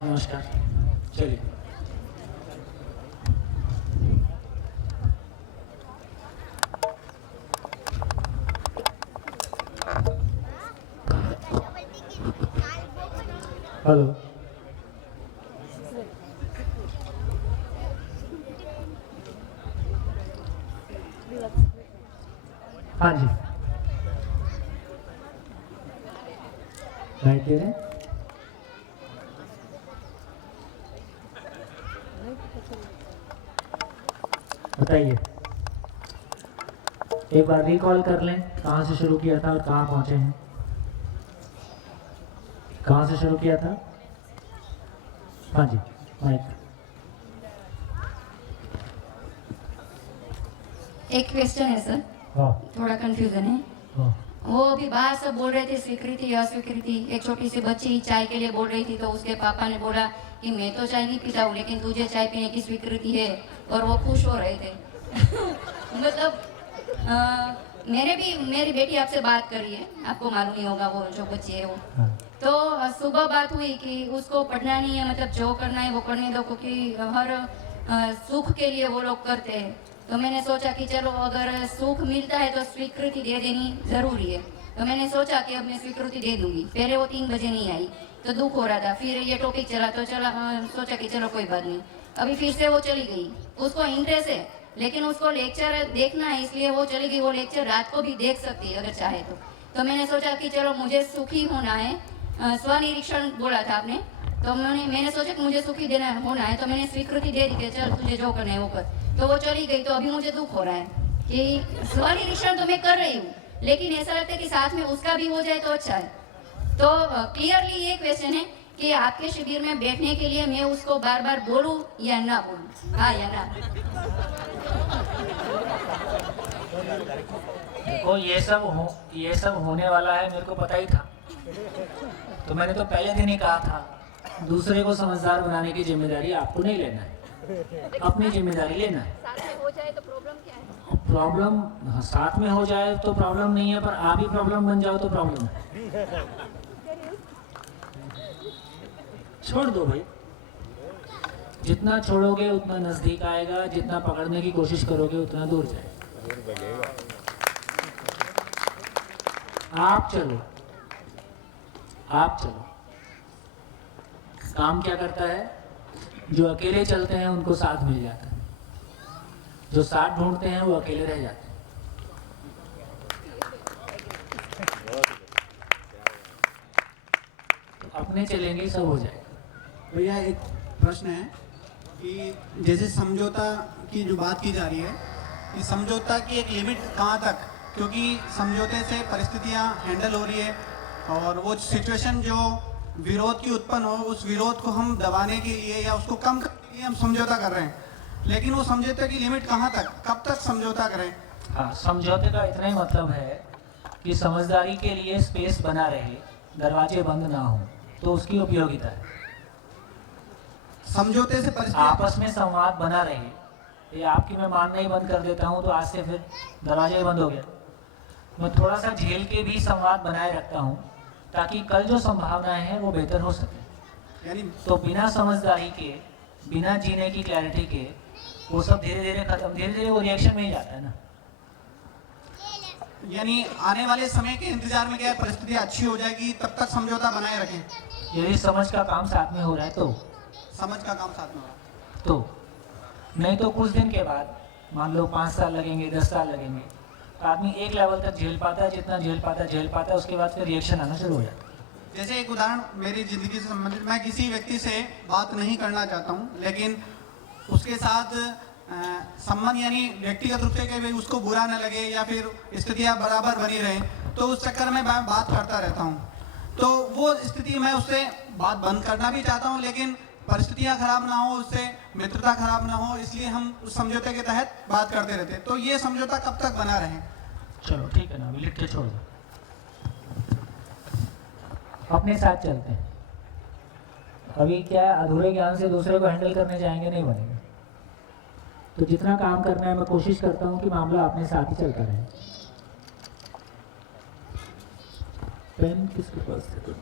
नमस्कार। चलिए। हेलो। हाँ जी, राइट दे रहे हैं। बताइए, एक बार रिकॉल कर लें कहाँ से शुरू किया था और कहाँ पहुँचे हैं। कहाँ से शुरू किया था? हाँ जी, माइक। एक क्वेश्चन है सर, हाँ थोड़ा कंफ्यूजन है। हाँ वो अभी बाहर सब बोल रहे थे स्वीकृति अस्वीकृति। एक छोटी सी बच्ची चाय के लिए बोल रही थी तो उसके पापा ने बोला कि मैं तो चाय नहीं पीता हूँ लेकिन तुझे चाय पीने की स्वीकृति है, और वो खुश हो रहे थे। मतलब मेरी बेटी आपसे बात कर रही है, आपको मालूम ही होगा वो जो बच्ची है वो। हाँ। तो सुबह बात हुई कि उसको पढ़ना नहीं है, मतलब जो करना है वो करने दो, क्योंकि हर सुख के लिए वो लोग करते हैं। तो मैंने सोचा कि चलो अगर सुख मिलता है तो स्वीकृति दे देनी जरूरी है। तो मैंने सोचा कि अब मैं स्वीकृति दे दूंगी। पहले वो 3 बजे नहीं आई तो दुख हो रहा था, फिर ये टॉपिक चला तो सोचा कि चलो कोई बात नहीं। अभी फिर से वो चली गई, उसको इंटरेस्ट है लेकिन उसको लेक्चर देखना है इसलिए वो चली गई। वो लेक्चर रात को भी देख सकती है अगर चाहे तो मैंने सोचा कि चलो मुझे सुखी होना है। स्वनिरीक्षण बोला था आपने, तो मैंने सोचा कि मुझे सुखी देना होना है तो मैंने स्वीकृति दे दी कि चल तुझे जो करना है वो कर। तो वो चली गई तो अभी मुझे दुख हो रहा है कि स्वनिरीक्षण तो मैं कर रही हूँ लेकिन ऐसा लगता है कि साथ में उसका भी हो जाए तो अच्छा है। तो क्लियरली ये क्वेश्चन है कि आपके शिविर में बैठने के लिए मैं उसको बार बार बोलूं या ना बोलूं, हाँ या ना? देखो, ये सब होने वाला है, मेरे को पता ही था। तो मैंने तो पहले दिन ही कहा था, दूसरे को समझदार बनाने की जिम्मेदारी आपको नहीं लेना है, अपनी जिम्मेदारी लेना है। साथ में हो जाए तो प्रॉब्लम क्या है? प्रॉब्लम साथ में हो जाए तो प्रॉब्लम नहीं है, पर आप ही प्रॉब्लम बन जाओ तो प्रॉब्लम है। छोड़ दो भाई, जितना छोड़ोगे उतना नजदीक आएगा, जितना पकड़ने की कोशिश करोगे उतना दूर जाएगा। आप चलो, आप चलो। काम क्या करता है? जो अकेले चलते हैं उनको साथ मिल जाता है, जो साथ ढूंढते हैं वो अकेले रह जाते हैं। तो अपने चलेंगे सब हो जाएगा। भैया एक प्रश्न है कि जैसे समझौता की जो बात की जा रही है कि समझौता की एक लिमिट कहाँ तक, क्योंकि समझौते से परिस्थितियाँ हैंडल हो रही है और वो सिचुएशन जो विरोध की उत्पन्न हो उस विरोध को हम दबाने के लिए या उसको कम करने के लिए हम समझौता कर रहे हैं, लेकिन वो समझौते की लिमिट कहाँ तक, कब तक समझौता करें? हाँ, समझौते का इतना ही मतलब है कि समझदारी के लिए स्पेस बना रहे, दरवाजे बंद ना हो, तो उसकी उपयोगिता है। समझौते से आपस में संवाद बना रहे। ये आपकी मैं मानना ही बंद कर देता हूँ तो आज से फिर दरवाजा ही बंद हो गया। मैं थोड़ा सा झेल के भी संवाद बनाए रखता हूँ ताकि कल जो संभावनाएं हैं वो बेहतर हो सके। यानी तो बिना समझदारी के, बिना जीने की क्लैरिटी के वो सब धीरे धीरे खत्म, धीरे धीरे वो रिएक्शन में ही जाता है ना। यानी आने वाले समय के इंतजार में क्या परिस्थिति अच्छी हो जाएगी तब तक समझौता बनाए रखें? यदि समझ का काम साथ में हो रहा है तो समझ का काम साथ में हो रहा है तो, नहीं तो कुछ दिन के बाद मान लो 5 साल लगेंगे, 10 साल लगेंगे, तो आदमी एक लेवल तक झेल पाता है, जितना झेल पाता है, उसके बाद फिर रिएक्शन आना शुरू हो जाता है। जैसे एक उदाहरण मेरी जिंदगी से संबंधित, मैं किसी व्यक्ति से बात नहीं करना चाहता हूँ लेकिन उसके साथ संबंध यानी व्यक्तिगत रूप से कि उसको बुरा न लगे या फिर स्थितियाँ बराबर बनी रहे, तो उस चक्कर में मैं बात करता रहता हूँ। तो वो स्थिति मैं उससे बात बंद करना भी चाहता हूँ लेकिन परिस्थितियाँ खराब ना हो, उससे मित्रता खराब ना हो, इसलिए हम उस समझौते के तहत बात करते रहते हैं। तो ये समझौता कब तक बना रहे? चलो ठीक है ना, अभी लिख के छोड़ दो, अपने साथ चलते हैं। अभी क्या है, अधूरे ज्ञान से दूसरे को हैंडल करने जाएंगे नहीं बनेगा। तो जितना काम करना है मैं कोशिश करता हूँ कि मामला अपने साथ ही चलता रहे। पेन किसके पास है?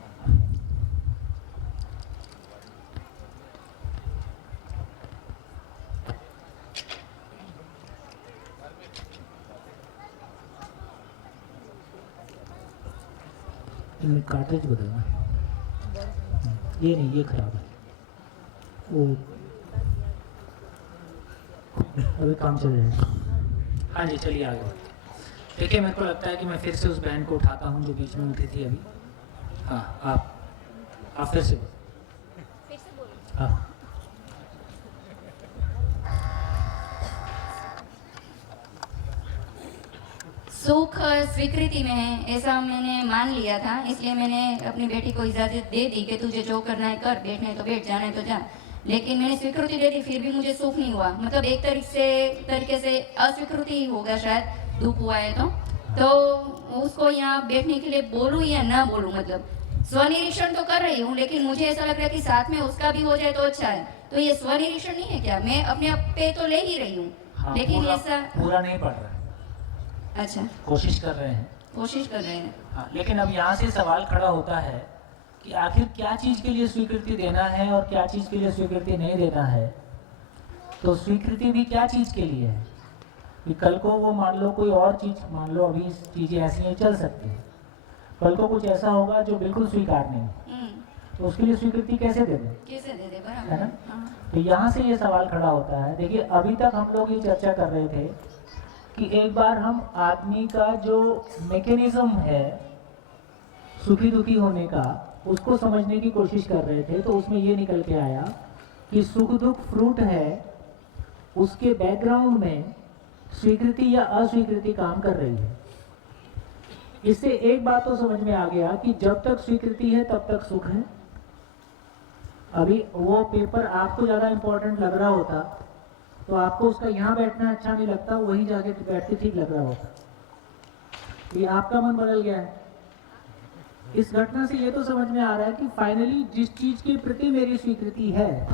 इनमें कार्ट्रिज बदलना, ये नहीं, ये खराब है, वो अभी काम चल रहा है। हाँ जी, चलिए आगे। देखिए, मेरे को लगता है कि मैं फिर से उस बैंड को उठाता हूँ जो बीच में उठी थी अभी। हाँ, आप फिर से बोलो। हाँ, सुख स्वीकृति में है, ऐसा मैंने मान लिया था, इसलिए मैंने अपनी बेटी को इजाज़त दे दी कि तुझे जो करना है कर, बैठना है तो बैठ, जाना है तो जा। लेकिन मैंने स्वीकृति दे दी, फिर भी मुझे सुख नहीं हुआ। मतलब एक तरीके से अस्वीकृति ही होगा शायद, दुख हुआ है तो उसको यहाँ बैठने के लिए बोलूँ या ना बोलूँ। मतलब स्वनिरीक्षण तो कर रही हूँ, लेकिन मुझे ऐसा लग रहा है कि साथ में उसका भी हो जाए तो अच्छा है। तो ये स्वनिरीक्षण नहीं है क्या? मैं अपने आप पे तो ले ही रही हूँ। हाँ, लेकिन ऐसा पूरा नहीं पड़ रहा है। अच्छा, कोशिश कर रहे हैं। हाँ, लेकिन अब यहाँ से सवाल खड़ा होता है कि आखिर क्या चीज़ के लिए स्वीकृति देना है और क्या चीज़ के लिए स्वीकृति नहीं देना है। तो स्वीकृति भी क्या चीज़ के लिए है कि कल को वो मान लो कोई और चीज़, मान लो अभी चीज़ें ऐसी नहीं चल सकती, कल को कुछ ऐसा होगा जो बिल्कुल स्वीकार नहीं, तो उसके लिए स्वीकृति कैसे दे दें, है ना। तो यहाँ से ये सवाल खड़ा होता है। देखिए, अभी तक हम लोग ये चर्चा कर रहे थे कि एक बार हम आदमी का जो मैकेनिज्म है सुखी दुखी होने का, उसको समझने की कोशिश कर रहे थे। तो उसमें ये निकल के आया कि सुख दुख फ्रूट है, उसके बैकग्राउंड में स्वीकृति या अस्वीकृति काम कर रही है। इससे एक बात तो समझ में आ गया कि जब तक स्वीकृति है तब तक सुख है। अभी वो पेपर आपको ज़्यादा इम्पोर्टेंट लग रहा होता तो आपको उसका यहाँ बैठना अच्छा नहीं लगता, वहीं जाके बैठ के ठीक लग रहा होता। ये आपका मन बदल गया है। इस घटना से ये तो समझ में आ रहा है कि फाइनली जिस चीज के प्रति मेरी स्वीकृति है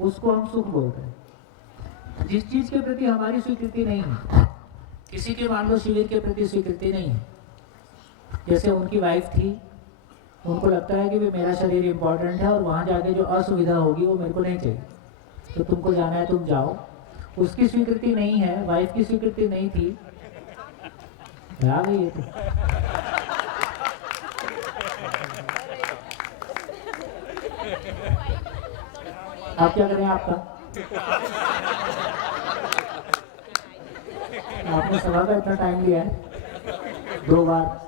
उसको हम सुख बोलते हैं। जिस चीज के प्रति हमारी स्वीकृति नहीं है, किसी के मान लो शिविर के प्रति स्वीकृति नहीं है, जैसे उनकी वाइफ थी, उनको लगता है कि भी मेरा शरीर इम्पोर्टेंट है और वहाँ जाके जो असुविधा होगी वो मेरे को नहीं चाहिए, तो तुमको जाना है तुम जाओ। उसकी स्वीकृति नहीं है, वाइफ की स्वीकृति नहीं थी, आ गई है तो। आप क्या करें? आपका आपने सभा का इतना टाइम लिया है, 2 बार।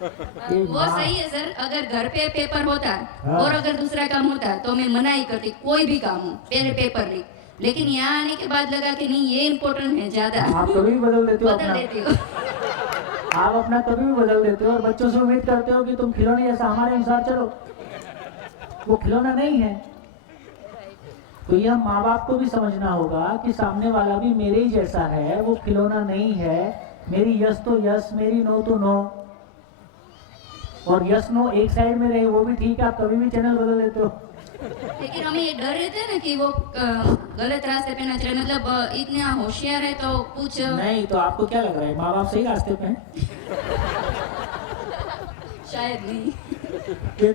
वो सही है सर, अगर घर पे पेपर होता और अगर दूसरा काम होता तो मैं मना ही करती, कोई भी काम हो पहले पेपर लिख। लेकिन यहाँ आने के बाद लगा कि नहीं, ये इम्पोर्टेंट है ज्यादा। आप कभी भी बदल देते हो, बदल देती हो आप अपना कभी भी बदल देते हो और बच्चों से उम्मीद करते हो कि तुम खिलौने जैसा हमारे अनुसार चलो। वो खिलौना नहीं है। तो यह माँ बाप को भी समझना होगा कि सामने वाला भी मेरे ही जैसा है, वो खिलौना नहीं है। मेरी यस तो यस, मेरी नो तो नो। और यस नो एक साइड में रहे वो भी ठीक है, आप कभी भी चैनल बदल देते हो। लेकिन हमें ये डर रहता है ना कि वो गलत रास्ते पे ना चले, मतलब इतना होशियार है तो कुछ नहीं। तो आपको क्या लग रहा है, माँ बाप सही रास्ते पे हैं? शायद नहीं।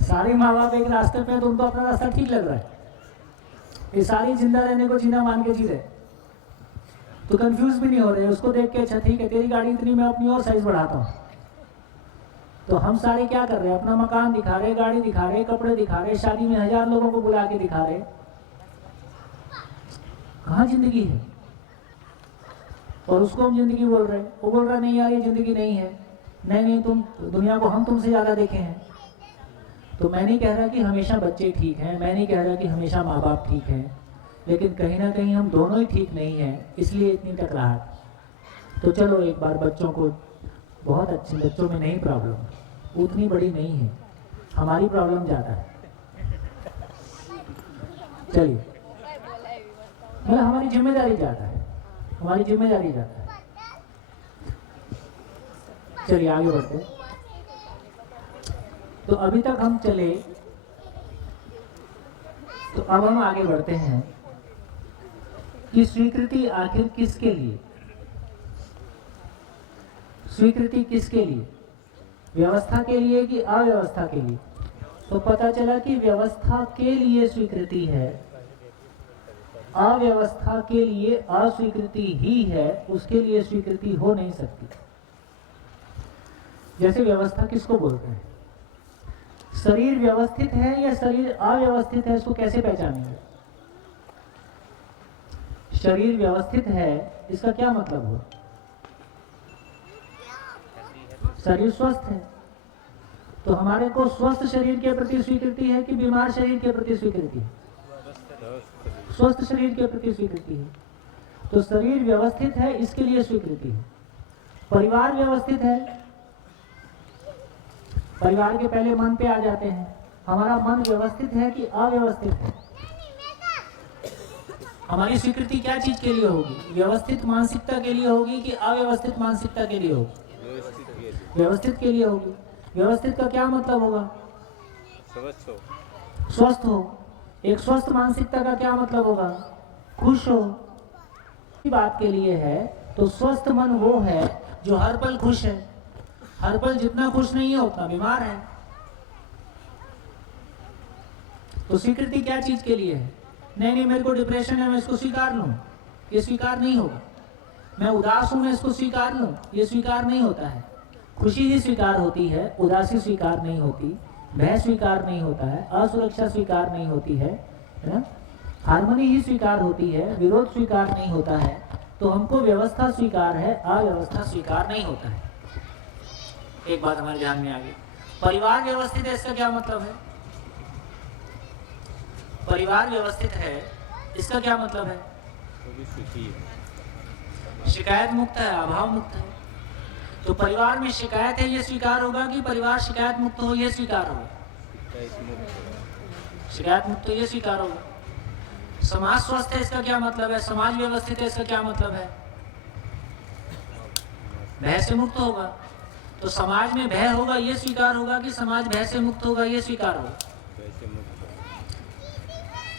सारे माँ बाप एक रास्ते पे हैं तो उनको अपना रास्ता ठीक लग रहा है। ये सारी जिंदा रहने को जीना मान के जी रहे, तो कंफ्यूज भी नहीं हो रहे। उसको देख के अच्छा ठीक है, तेरी गाड़ी इतनी, मैं अपनी और साइज बढ़ाता हूँ। तो हम सारे क्या कर रहे हैं, अपना मकान दिखा रहे, गाड़ी दिखा रहे, कपड़े दिखा रहे, शादी में 1000 लोगों को बुला के दिखा रहे। कहाँ जिंदगी है? और उसको हम जिंदगी बोल रहे हैं, वो बोल रहा नहीं यार ये जिंदगी नहीं है। नहीं, तुम दुनिया को हम तुमसे ज्यादा देखे हैं। तो मैं नहीं कह रहा कि हमेशा बच्चे ठीक हैं, मैं नहीं कह रहा कि हमेशा माँ बाप ठीक हैं, लेकिन कहीं ना कहीं हम दोनों ही ठीक नहीं हैं, इसलिए इतनी टकराहट। तो चलो एक बार बच्चों को, बहुत अच्छे बच्चों में नहीं प्रॉब्लम, उतनी बड़ी नहीं है, हमारी प्रॉब्लम ज़्यादा है। चलिए, मतलब हमारी जिम्मेदारी ज़्यादा है, हमारी जिम्मेदारी ज़्यादा है। चलिए आगे बढ़ते हैं। तो अभी तक हम चले, तो अब हम आगे बढ़ते हैं कि स्वीकृति आखिर किसके लिए, स्वीकृति किसके लिए, व्यवस्था के लिए कि अव्यवस्था के लिए? तो पता चला कि व्यवस्था के लिए स्वीकृति है, अव्यवस्था के लिए अस्वीकृति ही है, उसके लिए स्वीकृति हो नहीं सकती। जैसे व्यवस्था किसको बोलते हैं? शरीर व्यवस्थित है या शरीर अव्यवस्थित है, इसको कैसे पहचानेंगे? शरीर व्यवस्थित है, इसका क्या मतलब हुआ? शरीर स्वस्थ है। तो हमारे को स्वस्थ शरीर के प्रति स्वीकृति है कि बीमार शरीर के प्रति स्वीकृति है? स्वस्थ शरीर के प्रति स्वीकृति है। तो शरीर व्यवस्थित है, इसके लिए स्वीकृति है। परिवार व्यवस्थित है, परिवार के पहले मन पे आ जाते हैं। हमारा मन व्यवस्थित है कि अव्यवस्थित है? हमारी स्वीकृति क्या चीज के लिए होगी? व्यवस्थित मानसिकता के लिए होगी कि अव्यवस्थित मानसिकता के लिए होगी? व्यवस्थित के लिए होगी। व्यवस्थित का क्या मतलब होगा? स्वस्थ हो। एक स्वस्थ मानसिकता का क्या मतलब होगा? खुश हो। इसी बात के लिए है। तो स्वस्थ मन वो है जो हर पल खुश है। हर पल जितना खुश नहीं है उतना बीमार है। तो स्वीकृति क्या चीज के लिए है? नहीं मेरे को डिप्रेशन है, मैं इसको स्वीकार लूं, ये स्वीकार नहीं होगा। मैं उदास हूं, मैं इसको स्वीकार लूं, ये स्वीकार नहीं होता है। खुशी ही स्वीकार होती है, उदासी स्वीकार नहीं होती, भय स्वीकार नहीं होता है, असुरक्षा स्वीकार नहीं होती है ना? हार्मनी ही स्वीकार होती है, विरोध स्वीकार नहीं होता है। तो हमको व्यवस्था स्वीकार है, अव्यवस्था स्वीकार नहीं होता है। एक बात हमारे ध्यान में आ गई। परिवार व्यवस्थित है, इसका क्या मतलब है? परिवार व्यवस्थित है, इसका क्या मतलब है? शिकायत मुक्त है, अभाव मुक्त है। तो परिवार में शिकायत है, ये स्वीकार होगा कि परिवार शिकायत मुक्त हो, ये स्वीकार होगा? शिकायत मुक्त हो, ये स्वीकार होगा। समाज स्वस्थ है, इसका क्या मतलब है? समाज व्यवस्थित है, इसका क्या मतलब है? भय से मुक्त होगा। तो समाज में भय होगा, ये स्वीकार होगा कि समाज भय से मुक्त होगा, ये स्वीकार होगा।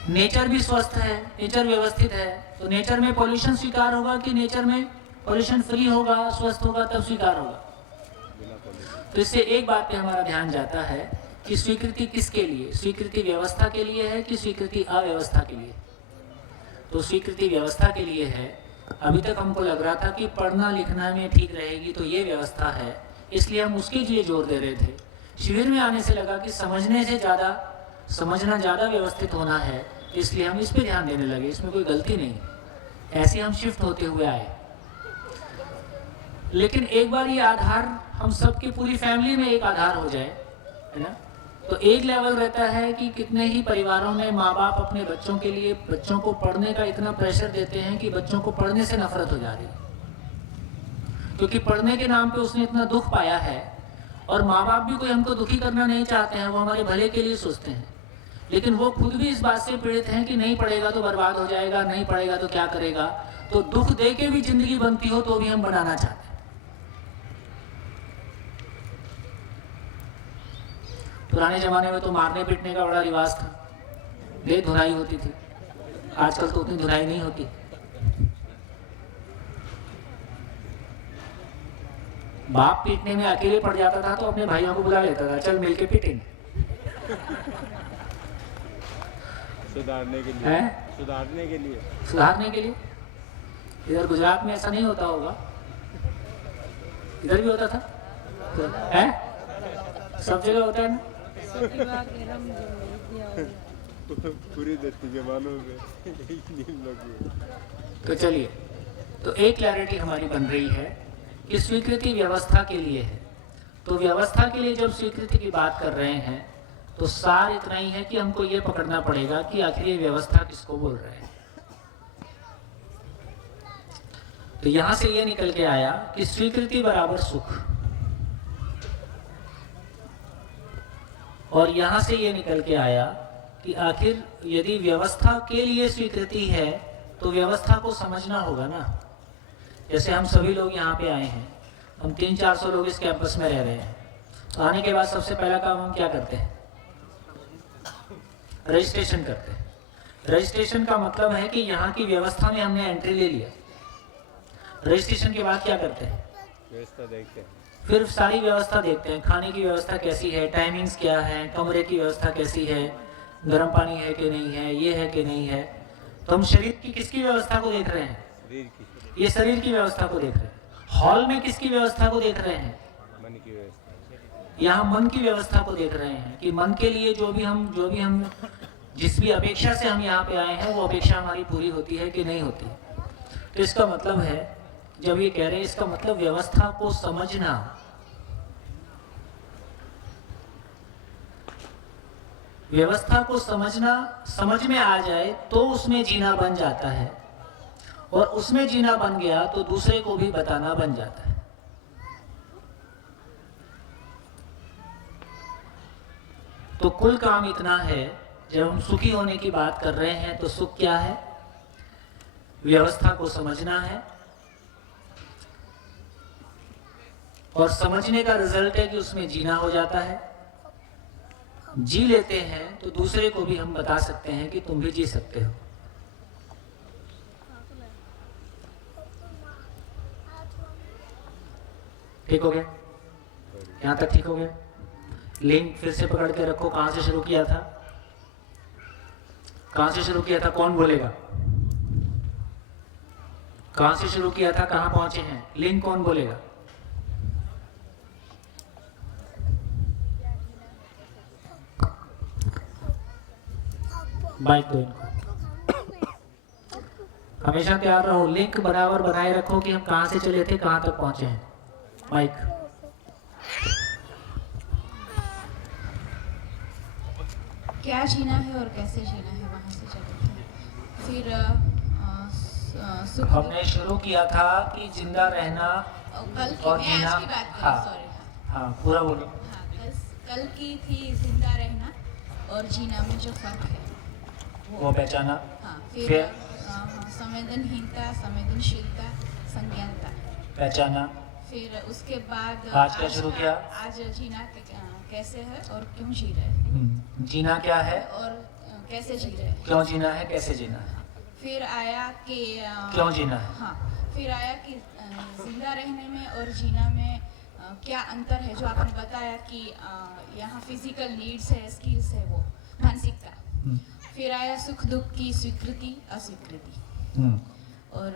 नेचर भी स्वस्थ है, नेचर व्यवस्थित है, तो नेचर में पॉल्यूशन स्वीकार होगा कि नेचर में पॉल्यूशन फ्री होगा, स्वस्थ होगा, तब स्वीकार होगा। तो इससे एक बात पे हमारा ध्यान जाता है कि स्वीकृति किसके लिए? स्वीकृति व्यवस्था के लिए है कि स्वीकृति अव्यवस्था के लिए? तो स्वीकृति व्यवस्था के लिए है। अभी तक हमको लग रहा था कि पढ़ना लिखना में ठीक रहेगी तो ये व्यवस्था है, इसलिए हम उसके लिए जोर दे रहे थे। शिविर में आने से लगा कि समझने से ज़्यादा समझना ज़्यादा व्यवस्थित होना है, इसलिए हम इस पे ध्यान देने लगे। इसमें कोई गलती नहीं, ऐसे हम शिफ्ट होते हुए आए। लेकिन एक बार ये आधार हम सबकी पूरी फैमिली में एक आधार हो जाए, है ना? तो एक लेवल रहता है कि कितने ही परिवारों में माँ बाप अपने बच्चों के लिए बच्चों को पढ़ने का इतना प्रेशर देते हैं कि बच्चों को पढ़ने से नफरत हो जा रही है, क्योंकि पढ़ने के नाम पे उसने इतना दुख पाया है। और माँ बाप भी कोई हमको दुखी करना नहीं चाहते हैं, वो हमारे भले के लिए सोचते हैं। लेकिन वो खुद भी इस बात से पीड़ित हैं कि नहीं पढ़ेगा तो बर्बाद हो जाएगा, नहीं पढ़ेगा तो क्या करेगा। तो दुख दे के भी जिंदगी बनती हो तो भी हम बनाना चाहते हैं। पुराने जमाने में तो मारने पीटने का बड़ा रिवाज था, देह धुनाई होती थी। आजकल तो उतनी धुनाई नहीं होती। बाप पीटने में अकेले पड़ जाता था तो अपने भाइयों को बुला लेता था, चल मिलके पीटेंगे। सुधारने के लिए है? सुधारने के लिए। इधर गुजरात में ऐसा नहीं होता होगा, इधर भी होता था तो, है? सब जगह होता है ना? पूरी धरती के मानव तो चलिए, तो एक क्लैरिटी हमारी बन रही है कि स्वीकृति व्यवस्था के लिए है। तो व्यवस्था के लिए जब स्वीकृति की बात कर रहे हैं तो सार इतना ही है कि हमको ये पकड़ना पड़ेगा कि आखिर ये व्यवस्था किसको बोल रहे हैं। तो यहां से ये निकल के आया कि स्वीकृति बराबर सुख, और यहां से ये निकल के आया कि आखिर यदि व्यवस्था के लिए स्वीकृति है तो व्यवस्था को समझना होगा ना। जैसे हम सभी लोग यहाँ पे आए हैं, हम 300-400 लोग इस कैंपस में रह रहे हैं। तो आने के बाद सबसे पहला काम हम क्या करते हैं? रजिस्ट्रेशन करते हैं। रजिस्ट्रेशन का मतलब है कि यहाँ की व्यवस्था में हमने एंट्री ले लिया। रजिस्ट्रेशन के बाद क्या करते हैं? व्यवस्था देखते हैं, फिर सारी व्यवस्था देखते हैं, खाने की व्यवस्था कैसी है, टाइमिंग्स क्या है, कमरे की व्यवस्था कैसी है, गर्म पानी है कि नहीं है, ये है कि नहीं है, तो हम शरीर की किसकी व्यवस्था को देख रहे हैं? शरीर की, ये शरीर की व्यवस्था को देख रहे हैं। हॉल में किसकी व्यवस्था को देख रहे हैं? मन की व्यवस्था। यहाँ मन की व्यवस्था को देख रहे हैं कि मन के लिए जो भी हम जिस भी अपेक्षा से हम यहाँ पे आए हैं वो अपेक्षा हमारी पूरी होती है कि नहीं होती। तो इसका मतलब है, जब ये कह रहे हैं, इसका मतलब व्यवस्था को समझना, व्यवस्था को समझना, समझ में आ जाए तो उसमें जीना बन जाता है, और उसमें जीना बन गया तो दूसरे को भी बताना बन जाता है। तो कुल काम इतना है, जब हम सुखी होने की बात कर रहे हैं तो सुख क्या है? व्यवस्था को समझना है, और समझने का रिजल्ट है कि उसमें जीना हो जाता है। जी लेते हैं तो दूसरे को भी हम बता सकते हैं कि तुम भी जी सकते हो। ठीक हो गया? यहां तक ठीक हो गया? लिंक फिर से पकड़ के रखो। कहां से शुरू किया था? कहां से शुरू किया था? कौन बोलेगा? कहां से शुरू किया था, कहां पहुंचे हैं? लिंक कौन बोलेगा? बाइक दो इनको। हमेशा तैयार रहो, लिंक बराबर बनाए रखो कि हम कहां से चले थे, कहां तक पहुंचे हैं। माइक। क्या जीना है और कैसे जीना है, वहाँ से चले थे। फिर सुख हमने शुरू किया था कि जिंदा रहना कल की, और मैं जीना। आज की बात कर हाँ, रही, सॉरी। हाँ पूरा बोलो। हाँ, कल की थी जिंदा रहना और जीना में जो फर्क है वो पहचाना। हाँ, फिर फिर? संवेदनहीनता, संवेदनशीलता, संज्ञानता पहचाना। फिर उसके बाद आज क्या शुरू किया? आज जीना कैसे है और क्यों जी रहे हैं, जीना क्या है और कैसे जी रहे हैं। क्यों जीना है, कैसे जीना है, फिर आया कि क्यों जीना है। हाँ, फिर आया कि जिंदा रहने में और जीना में क्या अंतर है, जो आपने बताया कि यहाँ फिजिकल नीड्स है, स्किल्स है, वो मानसिकता। फिर आया सुख दुख की स्वीकृति अस्वीकृति, और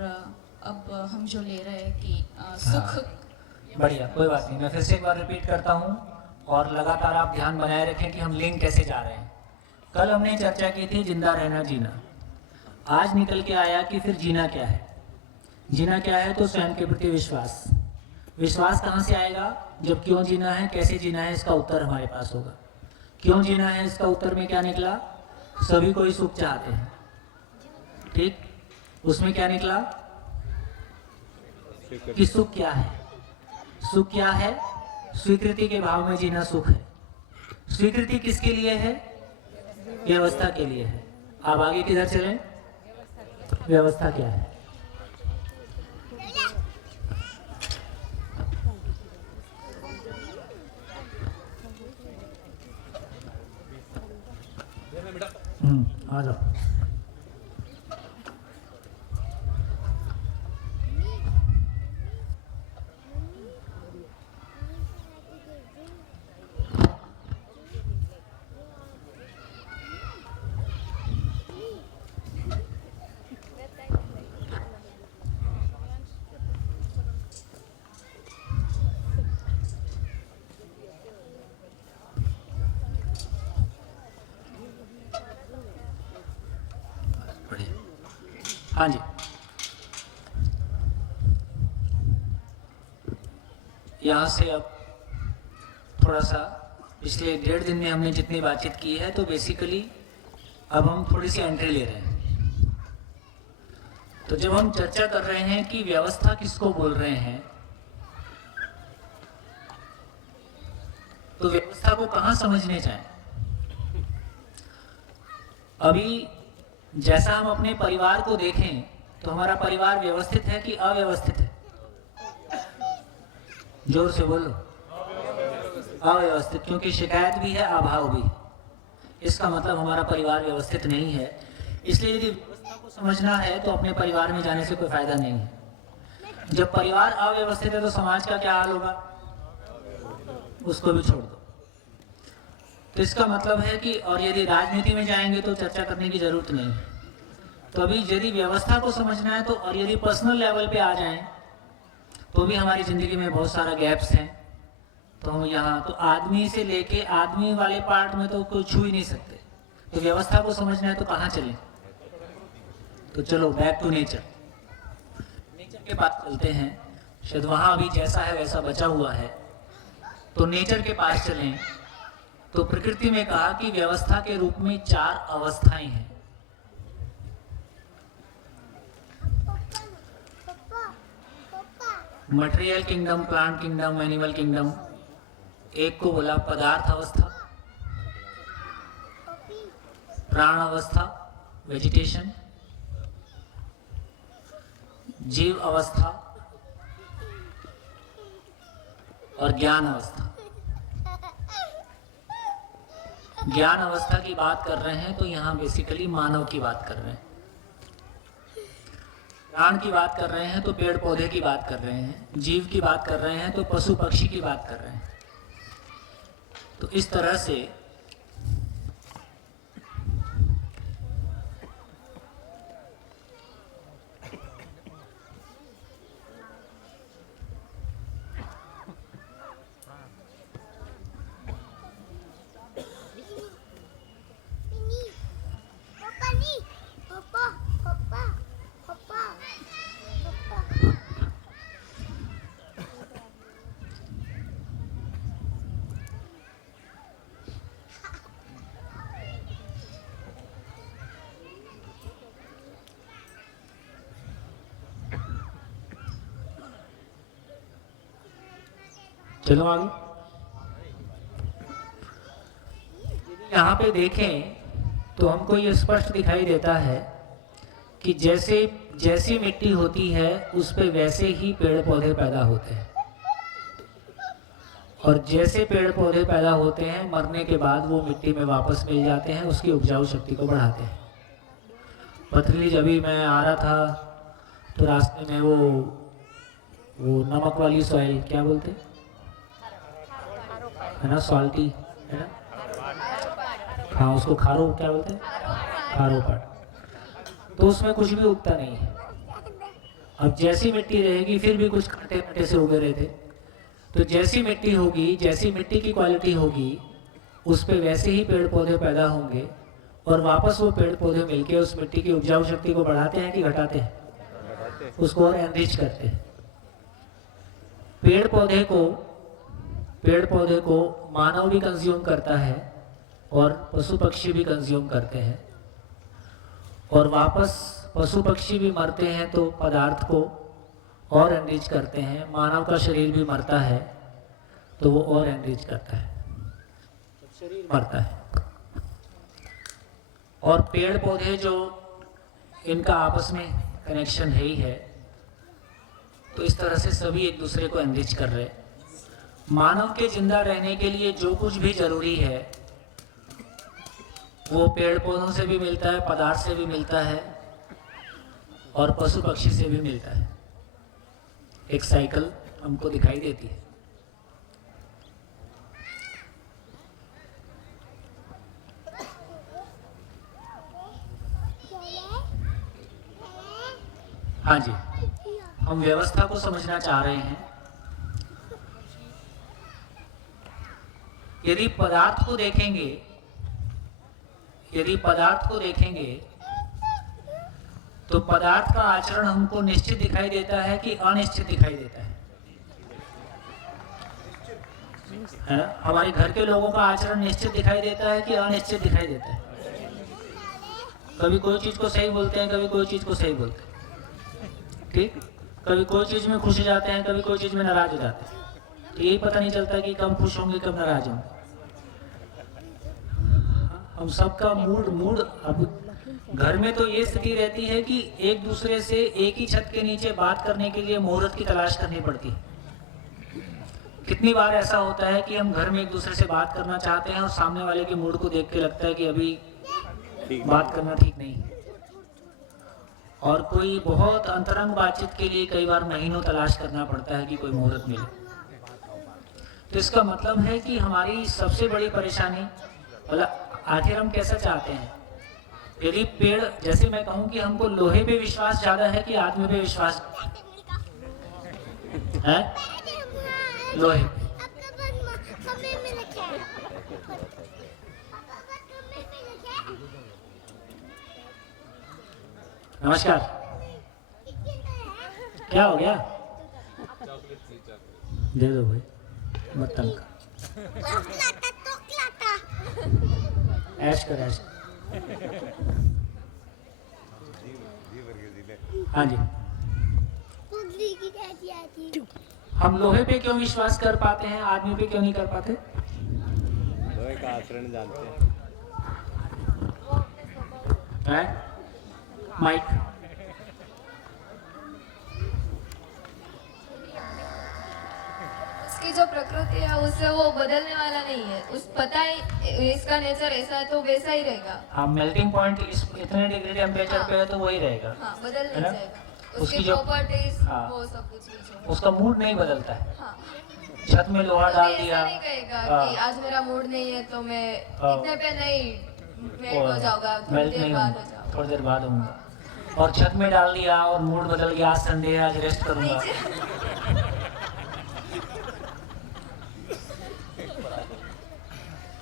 अब हम जो ले रहे हैं कि सुख। बढ़िया, कोई बात नहीं। मैं फिर से एक बार रिपीट करता हूँ, और लगातार आप ध्यान बनाए रखें कि हम लिंक कैसे जा रहे हैं। कल हमने चर्चा की थी जिंदा रहना, जीना। आज निकल के आया कि फिर जीना क्या है। जीना क्या है? तो स्वयं के प्रति विश्वास। विश्वास कहाँ से आएगा? जब क्यों जीना है, कैसे जीना है, इसका उत्तर हमारे पास होगा। क्यों जीना है, इसका उत्तर में क्या निकला? सभी कोई सुख चाहते हैं, ठीक। उसमें क्या निकला कि सुख क्या है? सुख क्या है? स्वीकृति के भाव में जीना सुख है। स्वीकृति किसके लिए है? व्यवस्था के लिए है। अब आगे किधर चलें? व्यवस्था क्या है? आ जाओ। हाँ जी, यहाँ से अब थोड़ा सा पिछले 1.5 दिन में हमने जितनी बातचीत की है, तो बेसिकली अब हम थोड़ी सी एंट्री ले रहे हैं। तो जब हम चर्चा कर रहे हैं कि व्यवस्था किसको बोल रहे हैं, तो व्यवस्था को कहाँ समझने जाएं? अभी जैसा हम अपने परिवार को देखें तो हमारा परिवार व्यवस्थित है कि अव्यवस्थित है? जोर से बोलो। अव्यवस्थित, क्योंकि शिकायत भी है, अभाव भी है। इसका मतलब हमारा परिवार व्यवस्थित नहीं है। इसलिए यदि व्यवस्था को समझना है तो अपने परिवार में जाने से कोई फायदा नहीं है। जब परिवार अव्यवस्थित है तो समाज का क्या हाल होगा? उसको भी छोड़ दो। तो इसका मतलब है कि, और यदि राजनीति में जाएंगे तो चर्चा करने की जरूरत नहीं है। तो अभी यदि व्यवस्था को समझना है तो, और यदि पर्सनल लेवल पे आ जाएं तो भी हमारी ज़िंदगी में बहुत सारा गैप्स हैं। तो हम यहाँ तो आदमी से लेके आदमी वाले पार्ट में तो कोई छू ही नहीं सकते। तो व्यवस्था को समझना है तो कहाँ चलें? तो चलो बैक टू नेचर। नेचर के पास चलते हैं, शायद वहाँ अभी जैसा है वैसा बचा हुआ है। तो नेचर के पास चलें। तो प्रकृति में कहा कि व्यवस्था के रूप में 4 अवस्थाएं हैं। Material kingdom, plant kingdom, animal kingdom. एक को बोला पदार्थ अवस्था, प्राण अवस्था वेजिटेशन, जीव अवस्था और ज्ञान अवस्था। ज्ञान अवस्था की बात कर रहे हैं तो यहाँ बेसिकली मानव की बात कर रहे हैं। प्राण की बात कर रहे हैं तो पेड़ पौधे की बात कर रहे हैं। जीव की बात कर रहे हैं तो पशु पक्षी की बात कर रहे हैं। तो इस तरह से चलो आगे। यहाँ पे देखें तो हमको ये स्पष्ट दिखाई देता है कि जैसी मिट्टी होती है उस पे वैसे ही पेड़ पौधे पैदा होते हैं, और जैसे पेड़ पौधे पैदा होते हैं मरने के बाद वो मिट्टी में वापस मिल जाते हैं, उसकी उपजाऊ शक्ति को बढ़ाते हैं। पथरीली जब भी मैं आ रहा था तो रास्ते में वो नमक वाली सॉइल क्या बोलते हैं, है ना, सॉल्टी है ना, हाँ उसको खारो क्या बोलते हैं, खारो पाट। तो उसमें कुछ भी उगता नहीं है। अब जैसी मिट्टी रहेगी फिर भी कुछ खट्टे खट्टे से उगे रहे थे। तो जैसी मिट्टी होगी, जैसी मिट्टी की क्वालिटी होगी उस पे वैसे ही पेड़ पौधे पैदा होंगे, और वापस वो पेड़ पौधे मिलके उस मिट्टी की उपजाऊ शक्ति को बढ़ाते हैं कि घटाते हैं, उसको और एनरिच करते हैं। पेड़ पौधे को मानव भी कंज्यूम करता है और पशु पक्षी भी कंज्यूम करते हैं, और वापस पशु पक्षी भी मरते हैं तो पदार्थ को और एनरिच करते हैं। मानव का शरीर भी मरता है तो वो और एनरिच करता है, शरीर मरता है। और पेड़ पौधे जो इनका आपस में कनेक्शन है ही है, तो इस तरह से सभी एक दूसरे को एनरिच कर रहे हैं। मानव के जिंदा रहने के लिए जो कुछ भी जरूरी है वो पेड़ पौधों से भी मिलता है, पदार्थ से भी मिलता है और पशु पक्षी से भी मिलता है। एक साइकिल हमको दिखाई देती है। हाँ जी, हम व्यवस्था को समझना चाह रहे हैं। यदि पदार्थ को देखेंगे तो पदार्थ का आचरण हमको निश्चित दिखाई देता है कि अनिश्चित दिखाई देता है? हमारे घर के लोगों का आचरण निश्चित दिखाई देता है कि अनिश्चित दिखाई देता है? कभी कोई चीज को सही बोलते हैं, कभी कोई चीज को सही बोलते हैं, ठीक। कभी कोई चीज में खुश हो जाते हैं, कभी कोई चीज में नाराज हो जाते हैं। तो यही पता नहीं चलता कि कब खुश होंगे कब नाराज होंगे। हम सबका मूड अब घर में तो ये स्थिति रहती है कि एक दूसरे से एक ही छत के नीचे बात करने के लिए मुहूर्त की तलाश करनी पड़ती है। कितनी बार ऐसा होता है कि हम घर में एक दूसरे से बात करना चाहते हैं और सामने वाले के मूड को देख के लगता है कि अभी बात करना ठीक नहीं, और कोई बहुत अंतरंग बातचीत के लिए कई बार महीनों तलाश करना पड़ता है कि कोई मुहूर्त मिले। तो इसका मतलब है कि हमारी सबसे बड़ी परेशानी, मतलब आखिर हम कैसा चाहते हैं यदि पेड़, जैसे मैं कहूँ कि हमको लोहे पे विश्वास ज्यादा है कि आदमी पे विश्वास है? लोहे पे। नमस्कार, क्या हो गया? दे दो भाई, मत तंग कर। ऐश कर, ऐश। हाँ जी, हम लोहे पे क्यों विश्वास कर पाते हैं, आदमी पे क्यों नहीं कर पाते? लोहे का आचरण जानते हैं। है? माइक। उसकी जो प्रकृति है उससे वो बदलने वाला नहीं है। उस पता है इसका नेचर ऐसा है तो वैसा ही रहेगा। हाँ, मेल्टिंग पॉइंट इतने डिग्री टेम्परेचर पे है तो वही रहेगा। हाँ, बदल है नहीं ना? जाएगा। उसकी उसकी जो- प्रॉपर्टीज हाँ। वो सब कुछ भी जो है। उसका मूड नहीं बदलता है। हाँ, छत में लोहा कभी डाल ऐसा दिया, नहीं कहेगा हाँ, कि आज मेरा मूड नहीं है तो मैं हाँ। इतने पे नहीं मेल्ट हो जाऊंगा, थोड़ी मेल्ट देर नहीं बाद हो होगा, जाऊंगा। थोड़ी देर बाद होऊंगा। और छत में डाल दिया और मूड बदल गया, आज संडे है, आज रेस्ट करूंगा।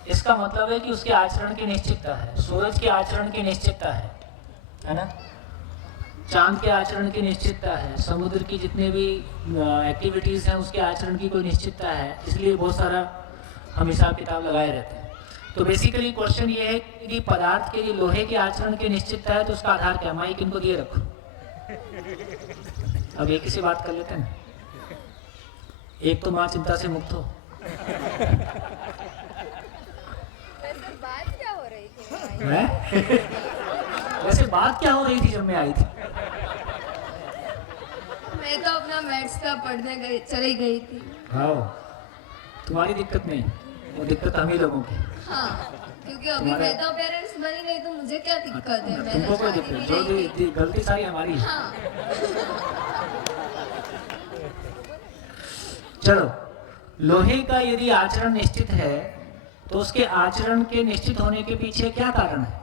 इसका मतलब है कि उसके आचरण की निश्चितता है, सूरज के आचरण की निश्चितता है ना? चांद के आचरण की निश्चितता है, समुद्र की जितने भी एक्टिविटीज हैं उसके आचरण की कोई निश्चितता है, इसलिए बहुत सारा हम हिसाब किताब लगाए रहते हैं। तो बेसिकली क्वेश्चन ये है कि यदि पदार्थ के लिए लोहे के आचरण की निश्चितता है तो उसका आधार क्या? माइक इनको दिए रखो, अब एक ही से बात कर लेते हैं ना। एक तो माँ चिंता से मुक्त हो। बात क्या हो रही थी? वैसे बात क्या हो रही थी जब मैं आई थी? मैं तो अपना मैथ्स का पढ़ने चली गई थी। हाँ, तुम्हारी दिक्कत नहीं, वो दिक्कत हम ही लोगों की। हाँ, क्योंकि अभी तुम्हारा- मैं तो पेरेंट्स बनी गई तो मुझे क्या दिक्कत है? मैंने तुमको कोई शादी दिक्कत, भी जो नहीं की। गलती सारी हमारी है। हाँ, चलो, लोहे का यदि आचरण निश्चित है तो उसके आचरण के निश्चित होने के पीछे क्या कारण है?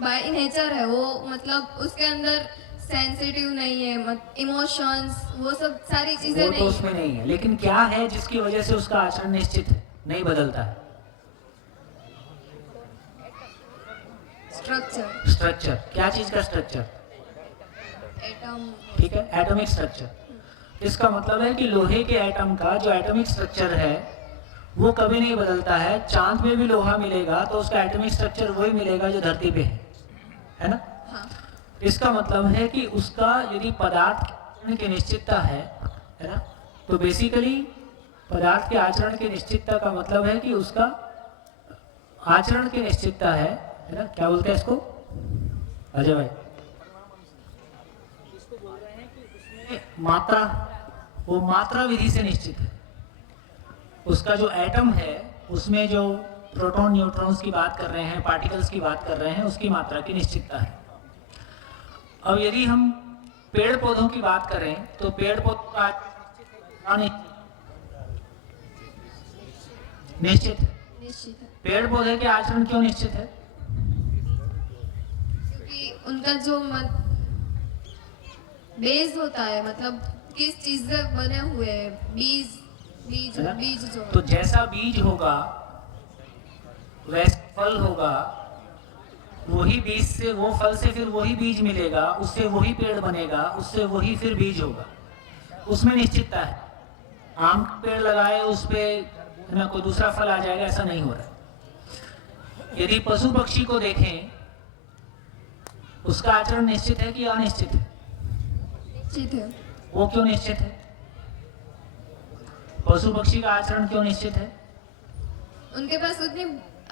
बाय नेचर है वो, मतलब उसके अंदर सेंसिटिव नहीं है, इमोशंस वो सब सारी चीजें वो तो नहीं उसमें नहीं है, लेकिन क्या है जिसकी वजह से उसका आचरण निश्चित है, नहीं बदलता है? Structure, structure. क्या चीज का स्ट्रक्चर? एटम। ठीक है, एटॉमिक स्ट्रक्चर। इसका मतलब है कि लोहे के एटम का जो एटॉमिक स्ट्रक्चर है वो कभी नहीं बदलता है। चांद में भी लोहा मिलेगा तो उसका एटॉमिक स्ट्रक्चर वही मिलेगा जो धरती पे है ना? हाँ, इसका मतलब है कि उसका यदि पदार्थ की निश्चितता है ना, तो बेसिकली पदार्थ के आचरण की निश्चितता का मतलब है कि उसका आचरण की निश्चितता है ना? क्या बोलते हैं इसको अजय भाई? मात्रा, वो मात्रा विधि से निश्चित है। उसका जो एटम है उसमें जो प्रोटॉन न्यूट्रॉन्स की बात कर रहे हैं, पार्टिकल्स की बात कर रहे हैं, उसकी मात्रा की निश्चितता है। अब यदि हम पेड़ पौधों की बात करें तो पेड़ पौधों का निश्चित है। निश्चित है, पेड़ पौधे के आचरण क्यों निश्चित है? क्योंकि उनका जो बेस होता है, मतलब किस चीज से बने हुए हैं, बीज बीज है ना? बीज जो तो जैसा बीज होगा वैसा फल होगा, वही बीज से, वो फल से फिर वही बीज मिलेगा, उससे वही पेड़ बनेगा, उससे वही फिर बीज होगा, उसमें निश्चितता है। आम का पेड़ लगाए उस पे ना कोई दूसरा फल आ जाएगा, ऐसा नहीं हो रहा। यदि पशु पक्षी को देखें उसका आचरण निश्चित है कि अनिश्चित है? निश्चित है। वो क्यों निश्चित है? पशु पक्षी का आचरण क्यों निश्चित है? उनके पास उतनी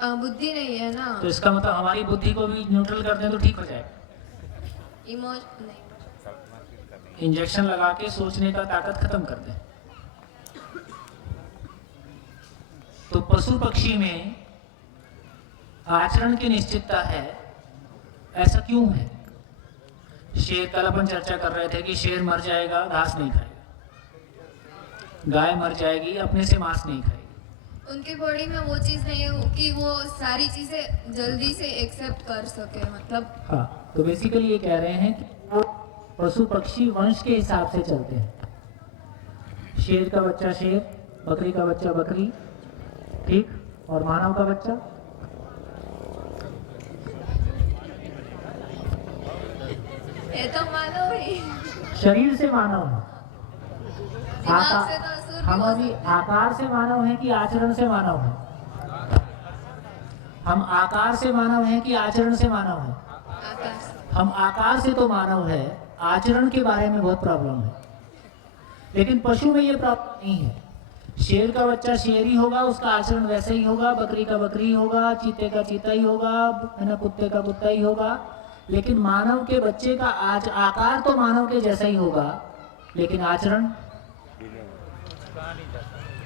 बुद्धि नहीं है ना, तो इसका मतलब हमारी बुद्धि को भी न्यूट्रल कर दें तो ठीक हो जाएगा। इमोशन नहीं। इंजेक्शन लगा के सोचने का ताकत खत्म कर दें। तो पशु पक्षी में आचरण की निश्चितता है, ऐसा क्यों है? शेर, कल अपन चर्चा कर रहे थे कि शेर मर जाएगा, घास नहीं खाएगा, गाय मर जाएगी, अपने से मांस नहीं खाएगी। उनकी बॉडी में वो चीज़ नहीं है कि वो सारी चीज़ें जल्दी से एक्सेप्ट कर सके, मतलब हाँ, तो बेसिकली ये कह रहे हैं कि वो पशु पक्षी वंश के हिसाब से चलते हैं। शेर का बच्चा शेर, बकरी का बच्चा बकरी, ठीक, और मानव का बच्चा ये तो मानव ही, शरीर से मानव है। दिमाग से तो असुर भी हम हो अभी सकते हैं। आकार से मानव हैं कि आचरण से मानव हैं? हम आकार से मानव हैं कि आचरण से मानव हैं? आकाश हम आकार से तो मानव है, आचरण के बारे में बहुत प्रॉब्लम है। लेकिन पशु में ये प्रॉब्लम नहीं है। शेर का बच्चा शेर ही होगा, उसका आचरण वैसे ही होगा, बकरी का बकरी ही होगा, चीते का चीता ही होगा, है ना, कुत्ते का कुत्ता ही होगा। लेकिन मानव के बच्चे का आज आकार तो मानव के जैसा ही होगा, लेकिन आचरण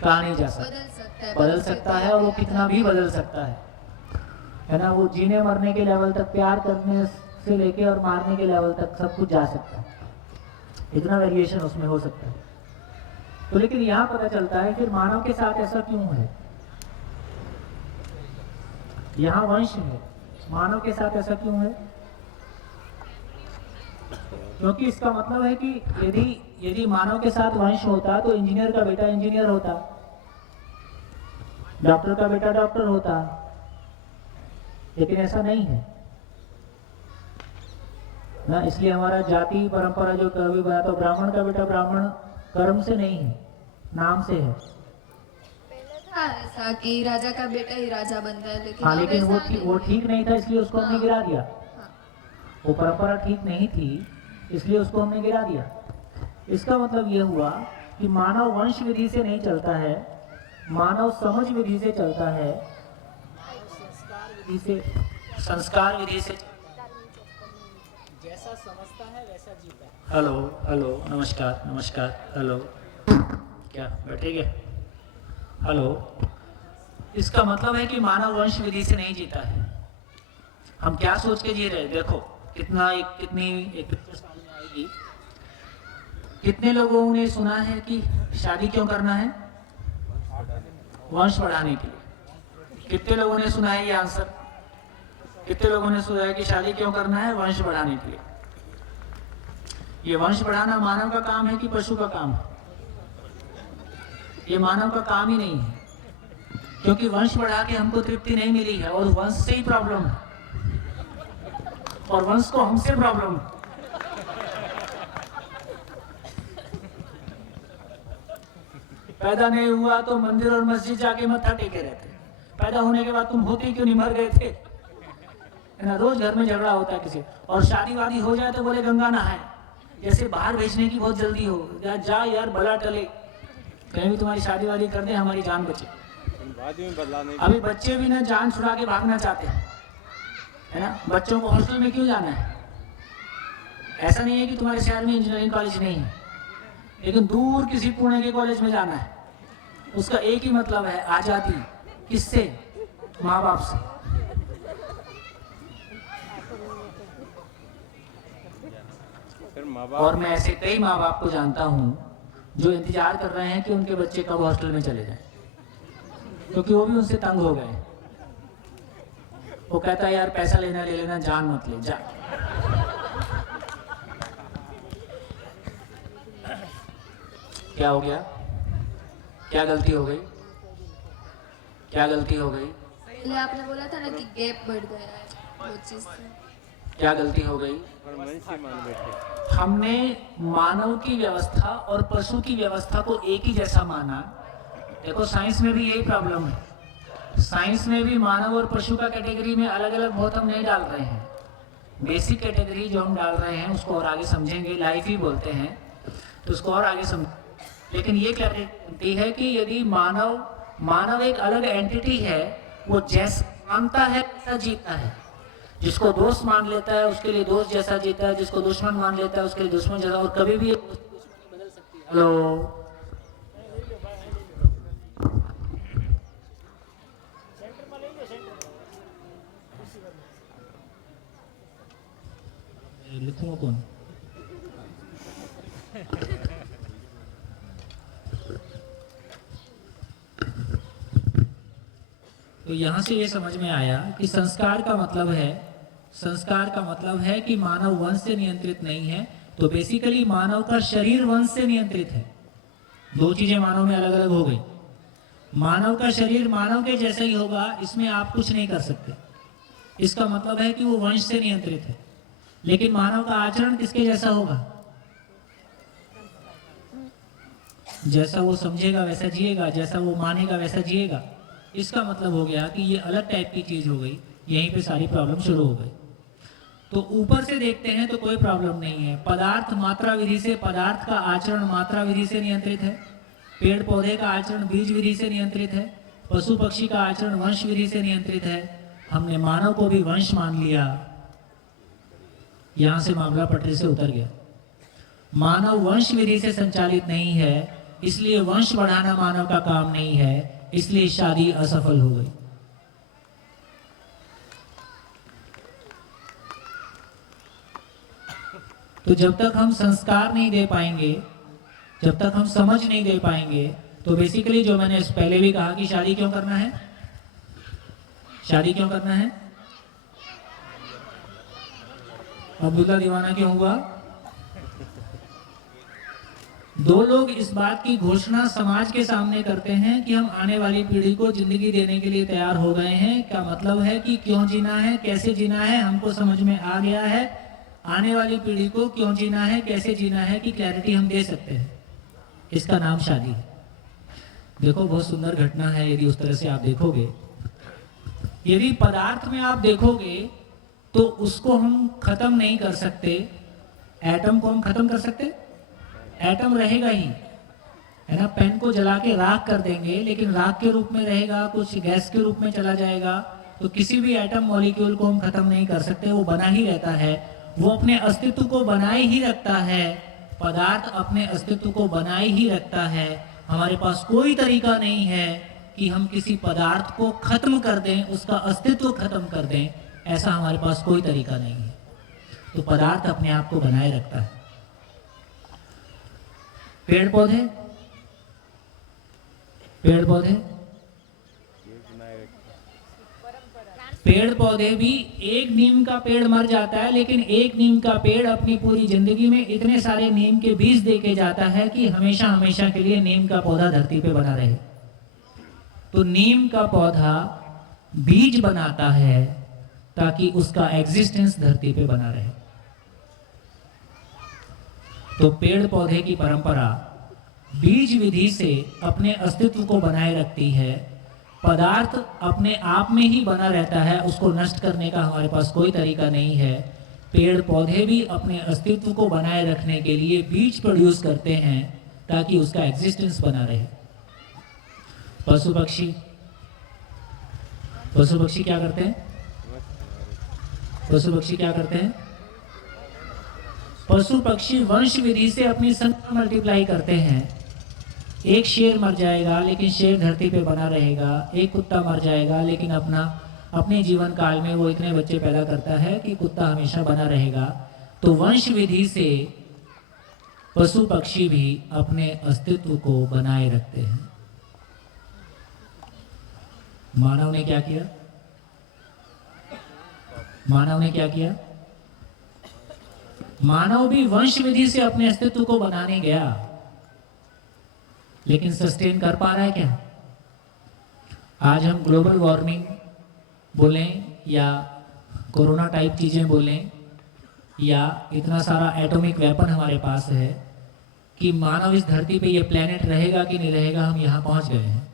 कहा नहीं जा सकता। बदल सकता है, बदल सकता है, और वो कितना भी बदल सकता है ना। वो जीने मरने के लेवल तक, प्यार करने से लेके और मारने के लेवल तक सब कुछ जा सकता है। इतना वेरिएशन उसमें हो सकता है। तो लेकिन यहाँ पता चलता है फिर मानव के साथ ऐसा क्यों है। यहाँ वंश है, मानव के साथ ऐसा क्यों है? क्योंकि इसका मतलब है कि यदि मानव के साथ वंश होता तो इंजीनियर का बेटा इंजीनियर होता, डॉक्टर का बेटा डॉक्टर होता, लेकिन ऐसा नहीं है ना। इसलिए हमारा जाति परंपरा जो कभी बना, तो ब्राह्मण का बेटा ब्राह्मण कर्म से नहीं है, नाम से है। पहले था ऐसा कि राजा का बेटा ही राजा बनता है, लेकिन हाँ, अब लेकिन ऐसा नहीं वो है। ठीक नहीं था, इसलिए उसको हमने गिरा दिया। हाँ। वो परंपरा ठीक नहीं थी, इसलिए उसको हमने गिरा दिया। इसका मतलब ये हुआ कि मानव वंश विधि से नहीं चलता है, मानव समझ विधि से चलता है, संस्कार विधि से जैसा समझता है वैसा जीता है। हेलो हेलो, नमस्कार नमस्कार, हेलो, क्या बैठेगे? हेलो। इसका मतलब है कि मानव वंश विधि से नहीं जीता है। हम क्या सोच के जी रहे हैं? देखो कितना कितनी एक पिक्चर सामने आएगी। कितने लोगों ने सुना है कि शादी क्यों करना है? वंश बढ़ाने के लिए। कितने लोगों ने सुना है ये आंसर? कितने लोगों ने सुना है कि शादी क्यों करना है? वंश बढ़ाने के लिए। ये वंश बढ़ाना मानव का काम है कि पशु का काम है? ये मानव का काम ही नहीं है, क्योंकि वंश बढ़ा के हमको तृप्ति नहीं मिली है, और वंश से ही प्रॉब्लम है, और वंश को हमसे प्रॉब्लम है। पैदा नहीं हुआ तो मंदिर और मस्जिद जाके मत्था टेके रहते। पैदा होने के बाद तुम होते क्यों नहीं, मर गए थे, है ना। रोज घर में झगड़ा होता है किसी, और शादी वादी हो जाए तो बोले गंगा नहाए, जैसे बाहर भेजने की बहुत जल्दी हो। जा यार, भला टले, कहीं भी तुम्हारी शादी वादी कर दे, हमारी जान बचे। बाद में बदला नहीं। अभी बच्चे भी ना जान छुड़ा के भागना चाहते हैं, है ना। बच्चों को हॉस्टल में क्यों जाना है? ऐसा नहीं है कि तुम्हारे शहर में इंजीनियरिंग कॉलेज नहीं है, लेकिन दूर किसी पुणे के कॉलेज में जाना है। उसका एक ही मतलब है, आजादी। किससे? माँ बाप से। फिर माँ बाप और मैं ऐसे कई माँ बाप को जानता हूँ जो इंतजार कर रहे हैं कि उनके बच्चे कब हॉस्टल में चले जाएं, क्योंकि वो भी उनसे तंग हो गए। वो कहता है यार पैसा लेना ले लेना, जान मत ले, जा। क्या हो गया? क्या गलती हो गई? क्या गलती हो गई? पहले आपने बोला था ना कि गैप बढ़ गया है वो चीज़ से। क्या गलती हो गई? पर मन से मान बैठे। हमने मानव की व्यवस्था और पशु की व्यवस्था को एक ही जैसा माना। देखो साइंस में भी यही प्रॉब्लम है। साइंस में भी मानव और पशु का कैटेगरी में अलग अलग बहुत हम नहीं डाल रहे हैं। बेसिक कैटेगरी जो हम डाल रहे हैं उसको और आगे समझेंगे, लाइफ ही बोलते हैं, तो उसको और आगे समझ। लेकिन ये कैटेगरी है कि यदि मानव एक अलग एंटिटी है, वो जैसा मानता है वैसा जीता है। जिसको दोस्त मान लेता है उसके लिए दोस्त जैसा जीता है, जिसको दुश्मन मान लेता है उसके लिए दुश्मन जैसा, और कभी भी बदल सकती है। हेलो, लिखूंगा कौन? तो यहाँ से ये समझ में आया कि संस्कार का मतलब है कि मानव वंश से नियंत्रित नहीं है। तो बेसिकली मानव का शरीर वंश से नियंत्रित है। दो चीजें मानव में अलग अलग हो गई। मानव का शरीर मानव के जैसा ही होगा, इसमें आप कुछ नहीं कर सकते। इसका मतलब है कि वो वंश से नियंत्रित है। लेकिन मानव का आचरण किसके जैसा होगा? जैसा वो समझेगा वैसा जिएगा, जैसा वो मानेगा वैसा जिएगा। इसका मतलब हो गया कि ये अलग टाइप की चीज हो गई। यहीं पे सारी प्रॉब्लम शुरू हो गई। तो ऊपर से देखते हैं तो कोई प्रॉब्लम नहीं है। पदार्थ मात्रा विधि से, पदार्थ का आचरण मात्रा विधि से नियंत्रित है। पेड़ पौधे का आचरण बीज विधि से नियंत्रित है। पशु पक्षी का आचरण वंश विधि से नियंत्रित है। हमने मानव को भी वंश मान लिया। यहां से मामला पटरी से उतर गया। मानव वंश विधि से संचालित नहीं है, इसलिए वंश बढ़ाना मानव का काम नहीं है, इसलिए शादी असफल हो गई। तो जब तक हम संस्कार नहीं दे पाएंगे, जब तक हम समझ नहीं दे पाएंगे, तो बेसिकली जो मैंने पहले भी कहा कि शादी क्यों करना है, शादी क्यों करना है? अब्दुल्ला दीवाना क्यों हुआ? दो लोग इस बात की घोषणा समाज के सामने करते हैं कि हम आने वाली पीढ़ी को जिंदगी देने के लिए तैयार हो गए हैं। क्या मतलब है कि क्यों जीना है, कैसे जीना है, हमको समझ में आ गया है। आने वाली पीढ़ी को क्यों जीना है, कैसे जीना है की क्लैरिटी हम दे सकते हैं। इसका नाम शादी है। देखो बहुत सुंदर घटना है। यदि उस तरह से आप देखोगे, यदि पदार्थ में आप देखोगे तो उसको हम खत्म नहीं कर सकते। एटम को हम खत्म कर सकते? एटम रहेगा ही, है ना। पेन को जला के राख कर देंगे, लेकिन राख के रूप में रहेगा, कुछ गैस के रूप में चला जाएगा। तो किसी भी एटम मॉलिक्यूल को हम खत्म नहीं कर सकते, वो बना ही रहता है। वो अपने अस्तित्व को बनाए ही रखता है। पदार्थ अपने अस्तित्व को बनाए ही रखता है। हमारे पास कोई तरीका नहीं है कि हम किसी पदार्थ को खत्म कर दें, उसका अस्तित्व खत्म कर दें। ऐसा हमारे पास कोई तरीका नहीं है। तो पदार्थ अपने आप को बनाए रखता है। पेड़ पौधे, पेड़ पौधे, पेड़ पौधे भी, एक नीम का पेड़ मर जाता है, लेकिन एक नीम का पेड़ अपनी पूरी जिंदगी में इतने सारे नीम के बीज देके जाता है कि हमेशा हमेशा के लिए नीम का पौधा धरती पे बना रहे। तो नीम का पौधा बीज बनाता है ताकि उसका एग्जिस्टेंस धरती पे बना रहे। तो पेड़ पौधे की परंपरा बीज विधि से अपने अस्तित्व को बनाए रखती है। पदार्थ अपने आप में ही बना रहता है, उसको नष्ट करने का हमारे पास कोई तरीका नहीं है। पेड़ पौधे भी अपने अस्तित्व को बनाए रखने के लिए बीज प्रोड्यूस करते हैं ताकि उसका एग्जिस्टेंस बना रहे। पशु पक्षी, पशु पक्षी क्या करते हैं? पशु पक्षी क्या करते हैं? पशु पक्षी वंश विधि से अपनी संतान मल्टीप्लाई करते हैं। एक शेर मर जाएगा लेकिन शेर धरती पे बना रहेगा। एक कुत्ता मर जाएगा लेकिन अपने जीवन काल में वो इतने बच्चे पैदा करता है कि कुत्ता हमेशा बना रहेगा। तो वंश विधि से पशु पक्षी भी अपने अस्तित्व को बनाए रखते हैं। मानव ने क्या किया? मानव ने क्या किया? मानव भी वंश विधि से अपने अस्तित्व को बनाने गया, लेकिन सस्टेन कर पा रहा है क्या? आज हम ग्लोबल वार्मिंग बोलें या कोरोना टाइप चीजें बोलें या इतना सारा एटॉमिक वेपन हमारे पास है कि मानव इस धरती पे ये प्लेनेट रहेगा कि नहीं रहेगा, हम यहाँ पहुंच गए हैं।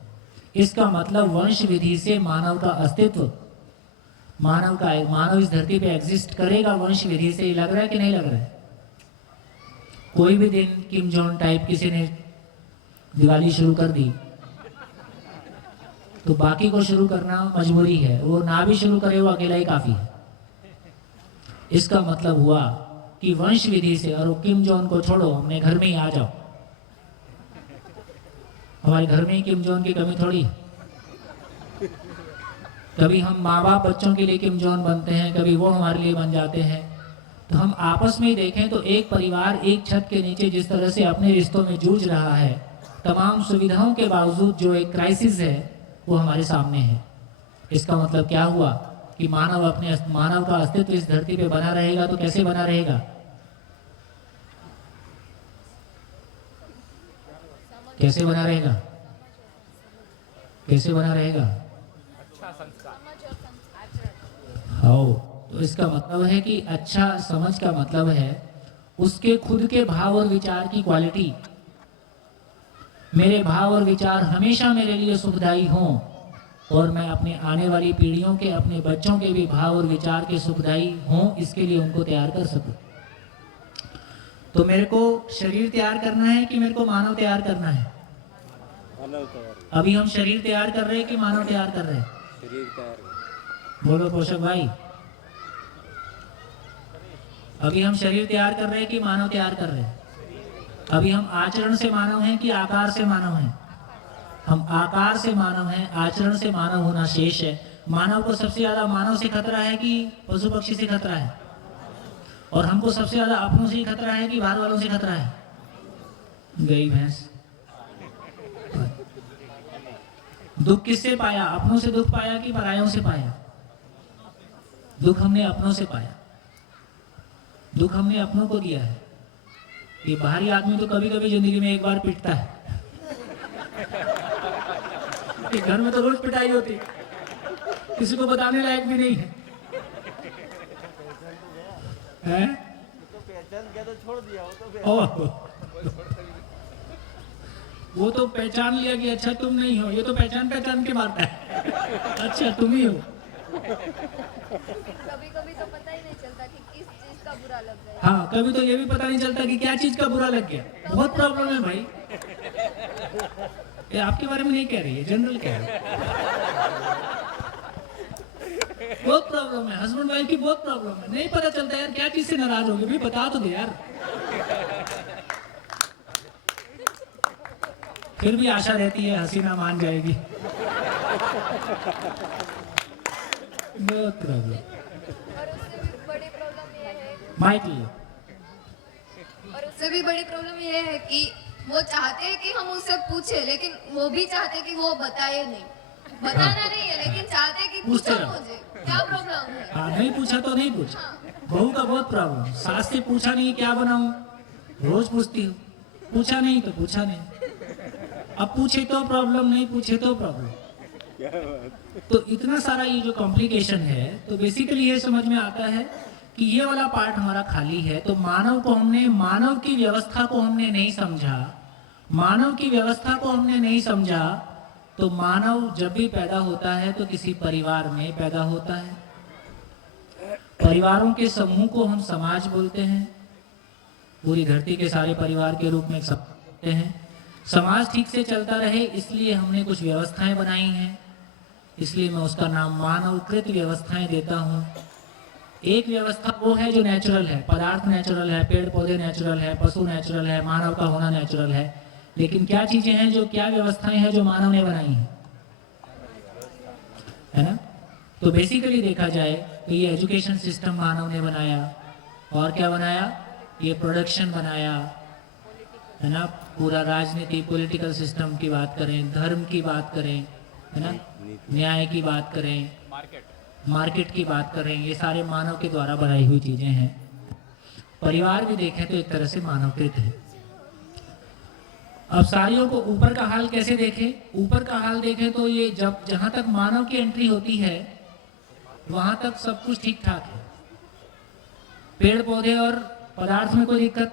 इसका मतलब वंश विधि से मानव का अस्तित्व, मानव इस धरती पे एग्जिस्ट करेगा वंश विधि से। लग रहा है कि नहीं लग रहा है? कोई भी दिन किम जोंग टाइप किसी ने दिवाली शुरू कर दी तो बाकी को शुरू करना मजबूरी है। वो ना भी शुरू करे, वो अकेला ही काफी है। इसका मतलब हुआ कि वंश विधि से, और किम जोंग को छोड़ो, अपने घर में ही आ जाओ। हमारे घर में ही किम जोंग की कमी थोड़ी है। कभी हम माँ बाप बच्चों के लिए किम जोंग बनते हैं, कभी वो हमारे लिए बन जाते हैं। तो हम आपस में देखें तो एक परिवार एक छत के नीचे जिस तरह से अपने रिश्तों में जूझ रहा है, तमाम सुविधाओं के बावजूद जो एक क्राइसिस है वो हमारे सामने है। इसका मतलब क्या हुआ कि मानव का अस्तित्व इस धरती पे बना रहेगा, तो कैसे बना रहेगा? कैसे बना रहेगा? कैसे बना रहेगा? हाँ, तो इसका मतलब है कि अच्छा समझ का मतलब है उसके खुद के भाव और विचार की क्वालिटी। मेरे भाव और विचार हमेशा मेरे लिए सुखदायी हों और मैं अपने आने वाली पीढ़ियों के, अपने बच्चों के भी भाव और विचार के सुखदायी हों, इसके लिए उनको तैयार कर सकूं। तो मेरे को शरीर तैयार करना है कि मेरे को मानव तैयार करना है? मानव तैयार, अभी हम शरीर तैयार कर रहे हैं कि मानव तैयार कर रहे हैं? शरीर तैयार। बोलो पोषक भाई, अभी हम शरीर तैयार कर रहे हैं कि मानव तैयार कर रहे हैं? अभी हम आचरण से मानव हैं कि आकार से मानव हैं? हम आकार से मानव हैं, आचरण से मानव होना शेष है। मानव को सबसे ज्यादा मानव से खतरा है कि पशु पक्षी से खतरा है? और हमको सबसे ज्यादा अपनों से ही खतरा है कि बाहर वालों से खतरा है? गई भैंस। दुख किससे पाया? अपनों से दुख पाया कि परायों से पाया? दुख हमने अपनों से पाया, दुख हमने अपनों को दिया है। ये बाहरी आदमी तो कभी कभी जिंदगी में एक बार पिटता है, घर में तो रोज पिटाई होती, किसी को बताने लायक भी नहीं है, हैं? तो छोड़ दिया वो तो पहचान लिया कि अच्छा तुम नहीं हो, ये तो पहचान के मारता है अच्छा तुम ही हो। कभी कभी तो पता ही नहीं चलता कि किस चीज का बुरा लग गया। हाँ, कभी तो ये भी पता नहीं चलता कि क्या चीज का बुरा लग गया। बहुत प्रॉब्लम है भाई, ये आपके बारे में नहीं कह रही है, जनरल कह रही है। बहुत प्रॉब्लम है, हस्बैंड वाइफ की बहुत प्रॉब्लम है। नहीं पता चलता यार क्या चीज से नाराज हो गए, भी बता तो दे यार। फिर भी आशा रहती है हसीना मान जाएगी। बहुत प्रॉब्लम। और उससे भी बड़ी प्रॉब्लम ये है, माइक लियो। और उससे भी बड़ी प्रॉब्लम ये है कि वो चाहते हैं कि हम उससे पूछे, लेकिन वो भी चाहते हैं कि वो बताए नहीं। बताना नहीं है, लेकिन चाहते हैं कि पूछते पूछो रहो। मुझे क्या प्रॉब्लम है। हाँ, नहीं पूछा तो नहीं पूछा। बहू का बहुत प्रॉब्लम, सास से पूछा नहीं क्या बनाऊं, रोज पूछती हूँ। पूछा नहीं तो पूछा नहीं, अब पूछे तो प्रॉब्लम, नहीं पूछे तो प्रॉब्लम। तो इतना सारा ये जो कॉम्प्लिकेशन है, तो बेसिकली ये समझ में आता है कि ये वाला पार्ट हमारा खाली है। तो मानव की व्यवस्था को हमने नहीं समझा, मानव की व्यवस्था को हमने नहीं समझा। तो मानव जब भी पैदा होता है तो किसी परिवार में पैदा होता है। परिवारों के समूह को हम समाज बोलते हैं, पूरी धरती के सारे परिवार के रूप में सब बोलते हैं। समाज ठीक से चलता रहे इसलिए हमने कुछ व्यवस्थाएं बनाई हैं, इसलिए मैं उसका नाम मानवकृत व्यवस्थाएं देता हूँ। एक व्यवस्था वो है जो नेचुरल है, पदार्थ नेचुरल है, पेड़ पौधे नेचुरल है, पशु नेचुरल है, मानव का होना नेचुरल है। लेकिन क्या चीजें हैं, जो क्या व्यवस्थाएं हैं जो मानव ने बनाई हैं, है ना? तो बेसिकली देखा जाए तो ये एजुकेशन सिस्टम मानव ने बनाया, और क्या बनाया, ये प्रोडक्शन बनाया, है ना? पूरा राजनीति, पॉलिटिकल सिस्टम की बात करें, धर्म की बात करें, है ना, न्याय की बात करें, मार्केट की बात करें, ये सारे मानव के द्वारा बनाई हुई चीजें हैं। परिवार भी देखें तो एक तरह से मानवकृत है। अब सारियों को ऊपर का हाल कैसे देखें? ऊपर का हाल देखें तो ये जब जहां तक मानव की एंट्री होती है वहां तक सब कुछ ठीक ठाक है। पेड़ पौधे और पदार्थ में कोई दिक्कत,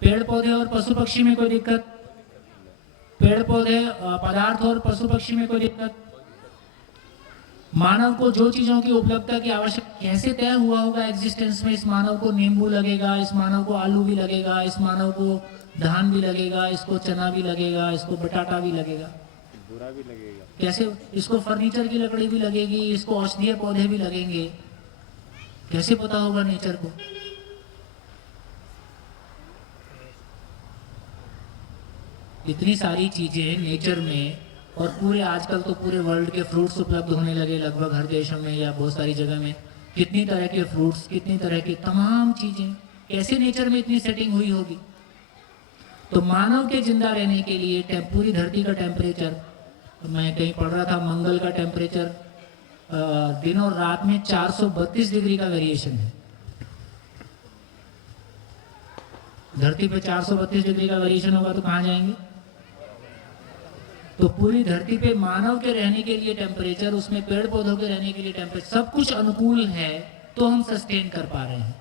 पेड़ पौधे और पशु पक्षी में कोई दिक्कत, पेड़ पौधे पदार्थ और पशु पक्षी में कोई दिक्कत। मानव को जो चीजों की उपलब्धता की आवश्यकता कैसे तय हुआ होगा एग्जिस्टेंस में, इस मानव को नींबू लगेगा, इस मानव को आलू भी लगेगा, इस मानव को धान भी लगेगा, इसको चना भी लगेगा, इसको बटाटा भी लगेगा, बुरा भी लगेगा, कैसे इसको फर्नीचर की लकड़ी भी लगेगी, इसको औषधीय पौधे भी लगेंगे। कैसे पता होगा नेचर को? इतनी सारी चीजें नेचर में, और पूरे आजकल तो पूरे वर्ल्ड के फ्रूट्स उपलब्ध होने लगे लगभग हर देशों में या बहुत सारी जगह में। कितनी तरह के फ्रूट्स, कितनी तरह की तमाम चीजें, कैसे नेचर में इतनी सेटिंग हुई होगी। तो मानव के जिंदा रहने के लिए पूरी धरती का टेम्परेचर मैं कहीं पढ़ रहा था, मंगल का टेम्परेचर दिन और रात में 432 डिग्री का वेरिएशन है। धरती पे 432 डिग्री का वेरिएशन होगा तो कहाँ जाएंगे? तो पूरी धरती पे मानव के रहने के लिए टेम्परेचर, उसमें पेड़ पौधों के रहने के लिए टेम्परेचर, सब कुछ अनुकूल है तो हम सस्टेन कर पा रहे हैं।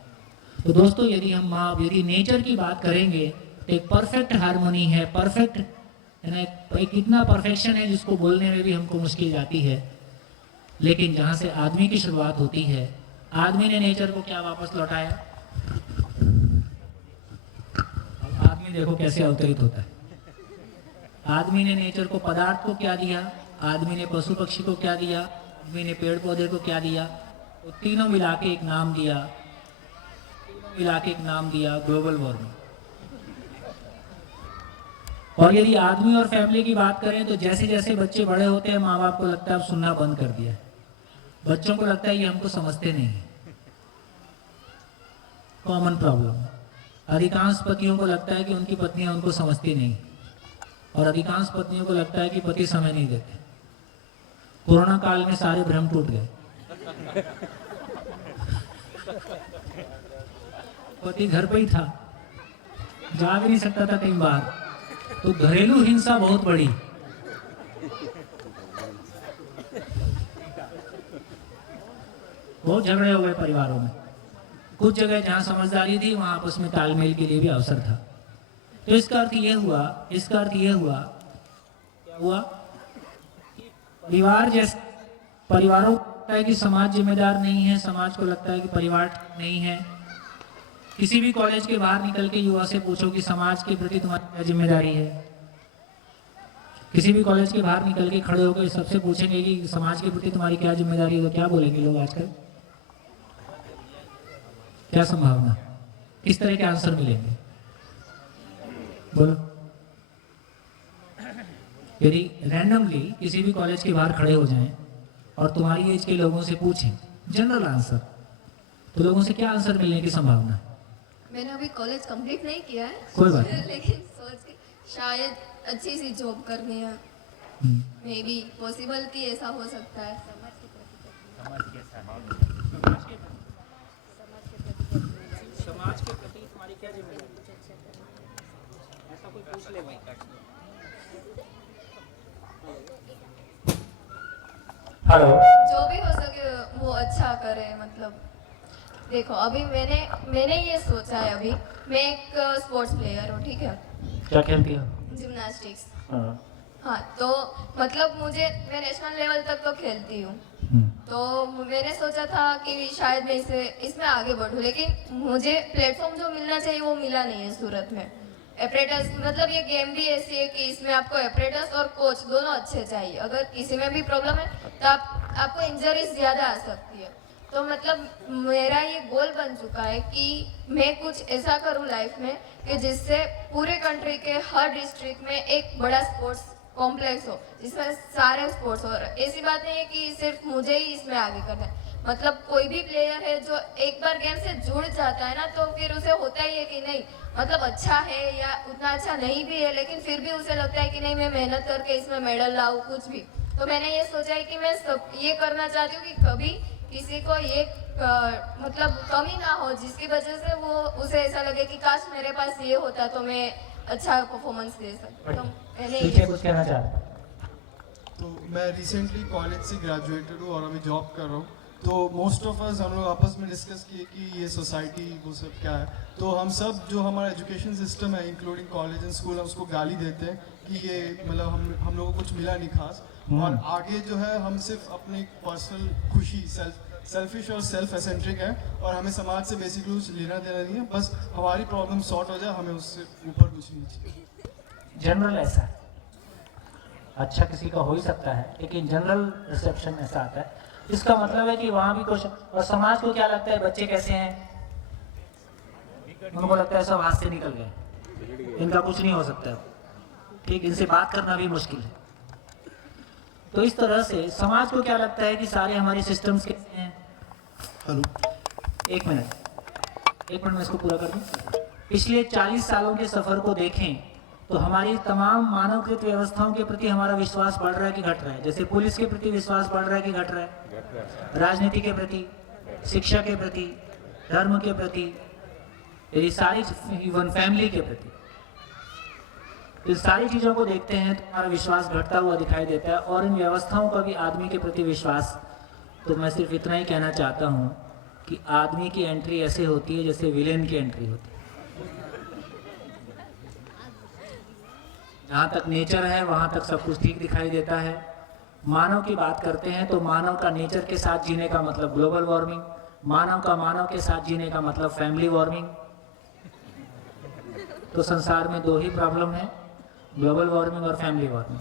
तो दोस्तों, यदि नेचर की बात करेंगे तो एक परफेक्ट हार्मनी है, परफेक्ट एक इतना परफेक्शन है जिसको बोलने में भी हमको मुश्किल जाती है। लेकिन जहाँ से आदमी की शुरुआत होती है, आदमी ने नेचर को क्या वापस लौटाया? अब आदमी देखो कैसे अवतरित होता है। आदमी ने नेचर को, पदार्थ को क्या दिया? आदमी ने पशु पक्षी को क्या दिया? आदमी ने पेड़ पौधे को क्या दिया? तो तीनों मिला के एक नाम दिया, ग्लोबल वार्मिंग। और यदि आदमी और फैमिली की बात करें तो जैसे जैसे बच्चे बड़े होते हैं, माँ बाप को लगता है अब सुनना बंद कर दिया है। बच्चों को लगता है ये हमको समझते नहीं है। Common problem. अधिकांश पतियों को लगता है कि उनकी पत्नियां उनको समझती नहीं, और अधिकांश पत्नियों को लगता है कि पति समय नहीं देते। कोरोना काल में सारे भ्रम टूट गए। पति घर पे ही था, जा भी नहीं सकता था कहीं बाहर, तो घरेलू हिंसा बहुत बढ़ी। बहुत झगड़े हो गए परिवारों में। कुछ जगह जहां समझदारी थी वहां आपस में तालमेल के लिए भी अवसर था। तो इसका अर्थ ये हुआ क्या हुआ? परिवार जैसे परिवारों को लगता है कि समाज जिम्मेदार नहीं है, समाज को लगता है कि परिवार नहीं है। किसी भी कॉलेज के बाहर निकल के युवा से पूछो कि समाज के प्रति तुम्हारी क्या जिम्मेदारी है। किसी भी कॉलेज के बाहर निकल के खड़े होकर सबसे पूछेंगे कि समाज के प्रति तुम्हारी क्या जिम्मेदारी है, तो क्या बोलेंगे लोग आजकल? क्या संभावना, किस तरह के आंसर मिलेंगे? बोलो। यदि रैंडमली किसी भी कॉलेज के बाहर खड़े हो जाएं और तुम्हारी एज के लोगों से पूछें जनरल आंसर, तो लोगों से क्या आंसर मिलने की संभावना है? मैंने अभी कॉलेज कंप्लीट नहीं किया है, कोई बात नहीं। लेकिन सोच के शायद अच्छी सी जॉब करनी है, मे बी पॉसिबल कि ऐसा हो सकता है। समाज के प्रति तुम्हारी क्या जिम्मेदारी? ऐसा कोई पूछ ले भाई। हेलो। जो भी हो सके वो अच्छा करे। मतलब देखो, अभी मैंने ये सोचा है, अभी मैं एक स्पोर्ट्स प्लेयर हूँ, ठीक है? क्या खेलती हो? जिम्नास्टिक्स। हाँ। हाँ, तो मतलब मैं नेशनल लेवल तक तो खेलती हूँ। तो मैंने सोचा था कि शायद मैं इसमें आगे बढ़ूँ, लेकिन मुझे प्लेटफॉर्म जो मिलना चाहिए वो मिला नहीं है सूरत में। एपरेटस, मतलब ये गेम भी ऐसी है कि इसमें आपको एपरेटस और कोच दोनों अच्छे चाहिए। अगर किसी में भी प्रॉब्लम है तो आपको इंजरीज ज़्यादा आ सकती है। तो मतलब मेरा ये गोल बन चुका है कि मैं कुछ ऐसा करूँ लाइफ में कि जिससे पूरे कंट्री के हर डिस्ट्रिक्ट में एक बड़ा स्पोर्ट्स कॉम्प्लेक्स हो, जिसमें सारे स्पोर्ट्स हो। ऐसी बात नहीं है कि सिर्फ मुझे ही इसमें आगे करना है। मतलब कोई भी प्लेयर है जो एक बार गेम से जुड़ जाता है ना, तो फिर उसे होता ही है कि नहीं, मतलब अच्छा है या उतना अच्छा नहीं भी है, लेकिन फिर भी उसे लगता है कि नहीं, मैं मेहनत करके इसमें मेडल लाऊं, कुछ भी। तो मैंने ये सोचा है कि मैं ये करना चाहती हूँ कि कभी किसी को ये मतलब कमी ना हो, जिसकी वजह से वो उसे ऐसा लगे कि काश मेरे पास ये होता तो मैं अच्छा परफॉर्मेंस दे सकती। तो मैंने पीछे कुछ कहना चाह रहा तो मैं रिसेंटली कॉलेज से ग्रेजुएटेड हूँ और अभी जॉब कर रहा हूँ। तो मोस्ट ऑफ अस हम लोग आपस में डिस्कस किए कि ये सोसाइटी वो सब क्या है। तो हम सब जो हमारा एजुकेशन सिस्टम है इंक्लूडिंग कॉलेज एंड स्कूल, हम उसको गाली देते हैं कि ये मतलब हम लोगों को कुछ मिला नहीं खास। और आगे जो है हम सिर्फ अपनी पर्सनल खुशी, सेल्फिश और सेल्फ एसेंट्रिक है, और हमें समाज से बेसिकली कुछ लेना देना नहीं है। बस हमारी प्रॉब्लम सॉर्ट हो जाए, हमें उससे ऊपर कुछ नहीं चाहिए। जनरल ऐसा है, अच्छा किसी का हो ही सकता है, लेकिन जनरल रिसेप्शन ऐसा आता है। इसका मतलब है कि वहां भी कुछ, और समाज को क्या लगता है बच्चे कैसे हैं, उनको लगता है सब हाथ से निकल गए, इनका कुछ नहीं हो सकता, ठीक, इनसे बात करना भी मुश्किल है। तो इस तरह से समाज को क्या लगता है कि सारे हमारे सिस्टम्स कैसे हैं। हेलो, एक मिनट मैं इसको पूरा कर दूं। पिछले 40 सालों के सफर को देखें तो हमारी तमाम मानवकृत व्यवस्थाओं के प्रति हमारा विश्वास बढ़ रहा है कि घट रहा है? जैसे पुलिस के प्रति विश्वास बढ़ रहा है कि घट रहा है? राजनीति के प्रति, शिक्षा के प्रति, धर्म के प्रति, यदि सारी, इवन फैमिली के प्रति, इन सारी चीज़ों को देखते हैं तो हमारा विश्वास घटता हुआ दिखाई देता है। और इन व्यवस्थाओं का भी आदमी के प्रति विश्वास, तो मैं सिर्फ इतना ही कहना चाहता हूँ कि आदमी की एंट्री ऐसे होती है जैसे विलेन की एंट्री होती है। जहाँ तक नेचर है वहाँ तक सब कुछ ठीक दिखाई देता है। मानव की बात करते हैं तो मानव का नेचर के साथ जीने का मतलब ग्लोबल वार्मिंग, मानव का मानव के साथ जीने का मतलब फैमिली वार्मिंग। तो संसार में दो ही प्रॉब्लम है, ग्लोबल वार्मिंग और फैमिली वार्मिंग।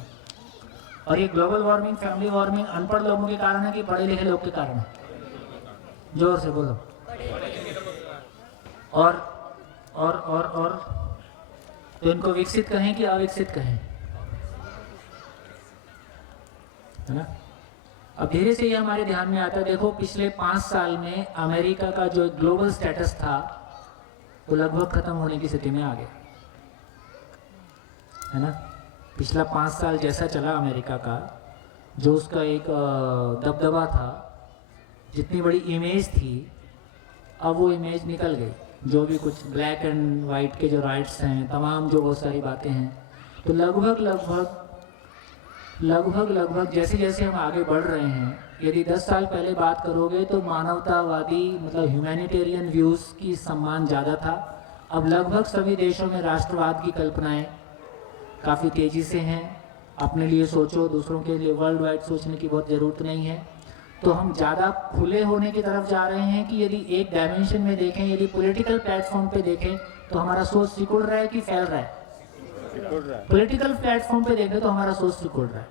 और ये ग्लोबल वार्मिंग, फैमिली वार्मिंग अनपढ़ लोगों के कारण है कि पढ़े लिखे लोग के कारण है? जोर से बोलो। और तो इनको विकसित कहें कि अविकसित कहें, है ना? अब धीरे से ये हमारे ध्यान में आता है। देखो पिछले 5 साल में अमेरिका का जो ग्लोबल स्टेटस था वो लगभग खत्म होने की स्थिति में आ गया, है ना? पिछला 5 साल जैसा चला अमेरिका का, जो उसका एक दबदबा था, जितनी बड़ी इमेज थी, अब वो इमेज निकल गई। जो भी कुछ ब्लैक एंड वाइट के जो राइट्स हैं, तमाम जो बहुत सारी बातें हैं, तो लगभग जैसे जैसे हम आगे बढ़ रहे हैं, यदि 10 साल पहले बात करोगे तो मानवतावादी मतलब ह्यूमैनिटेरियन व्यूज़ की सम्मान ज़्यादा था। अब लगभग सभी देशों में राष्ट्रवाद की कल्पनाएं काफ़ी तेज़ी से हैं। अपने लिए सोचो, दूसरों के लिए वर्ल्ड वाइड सोचने की बहुत ज़रूरत नहीं है। तो हम ज़्यादा खुले होने की तरफ जा रहे हैं कि यदि एक डायमेंशन में देखें, यदि पॉलिटिकल प्लेटफॉर्म पे देखें तो हमारा सोच सिकुड़ रहा है कि फैल रहा है? पॉलिटिकल प्लेटफॉर्म पे देखें तो हमारा सोच सिकुड़ रहा है।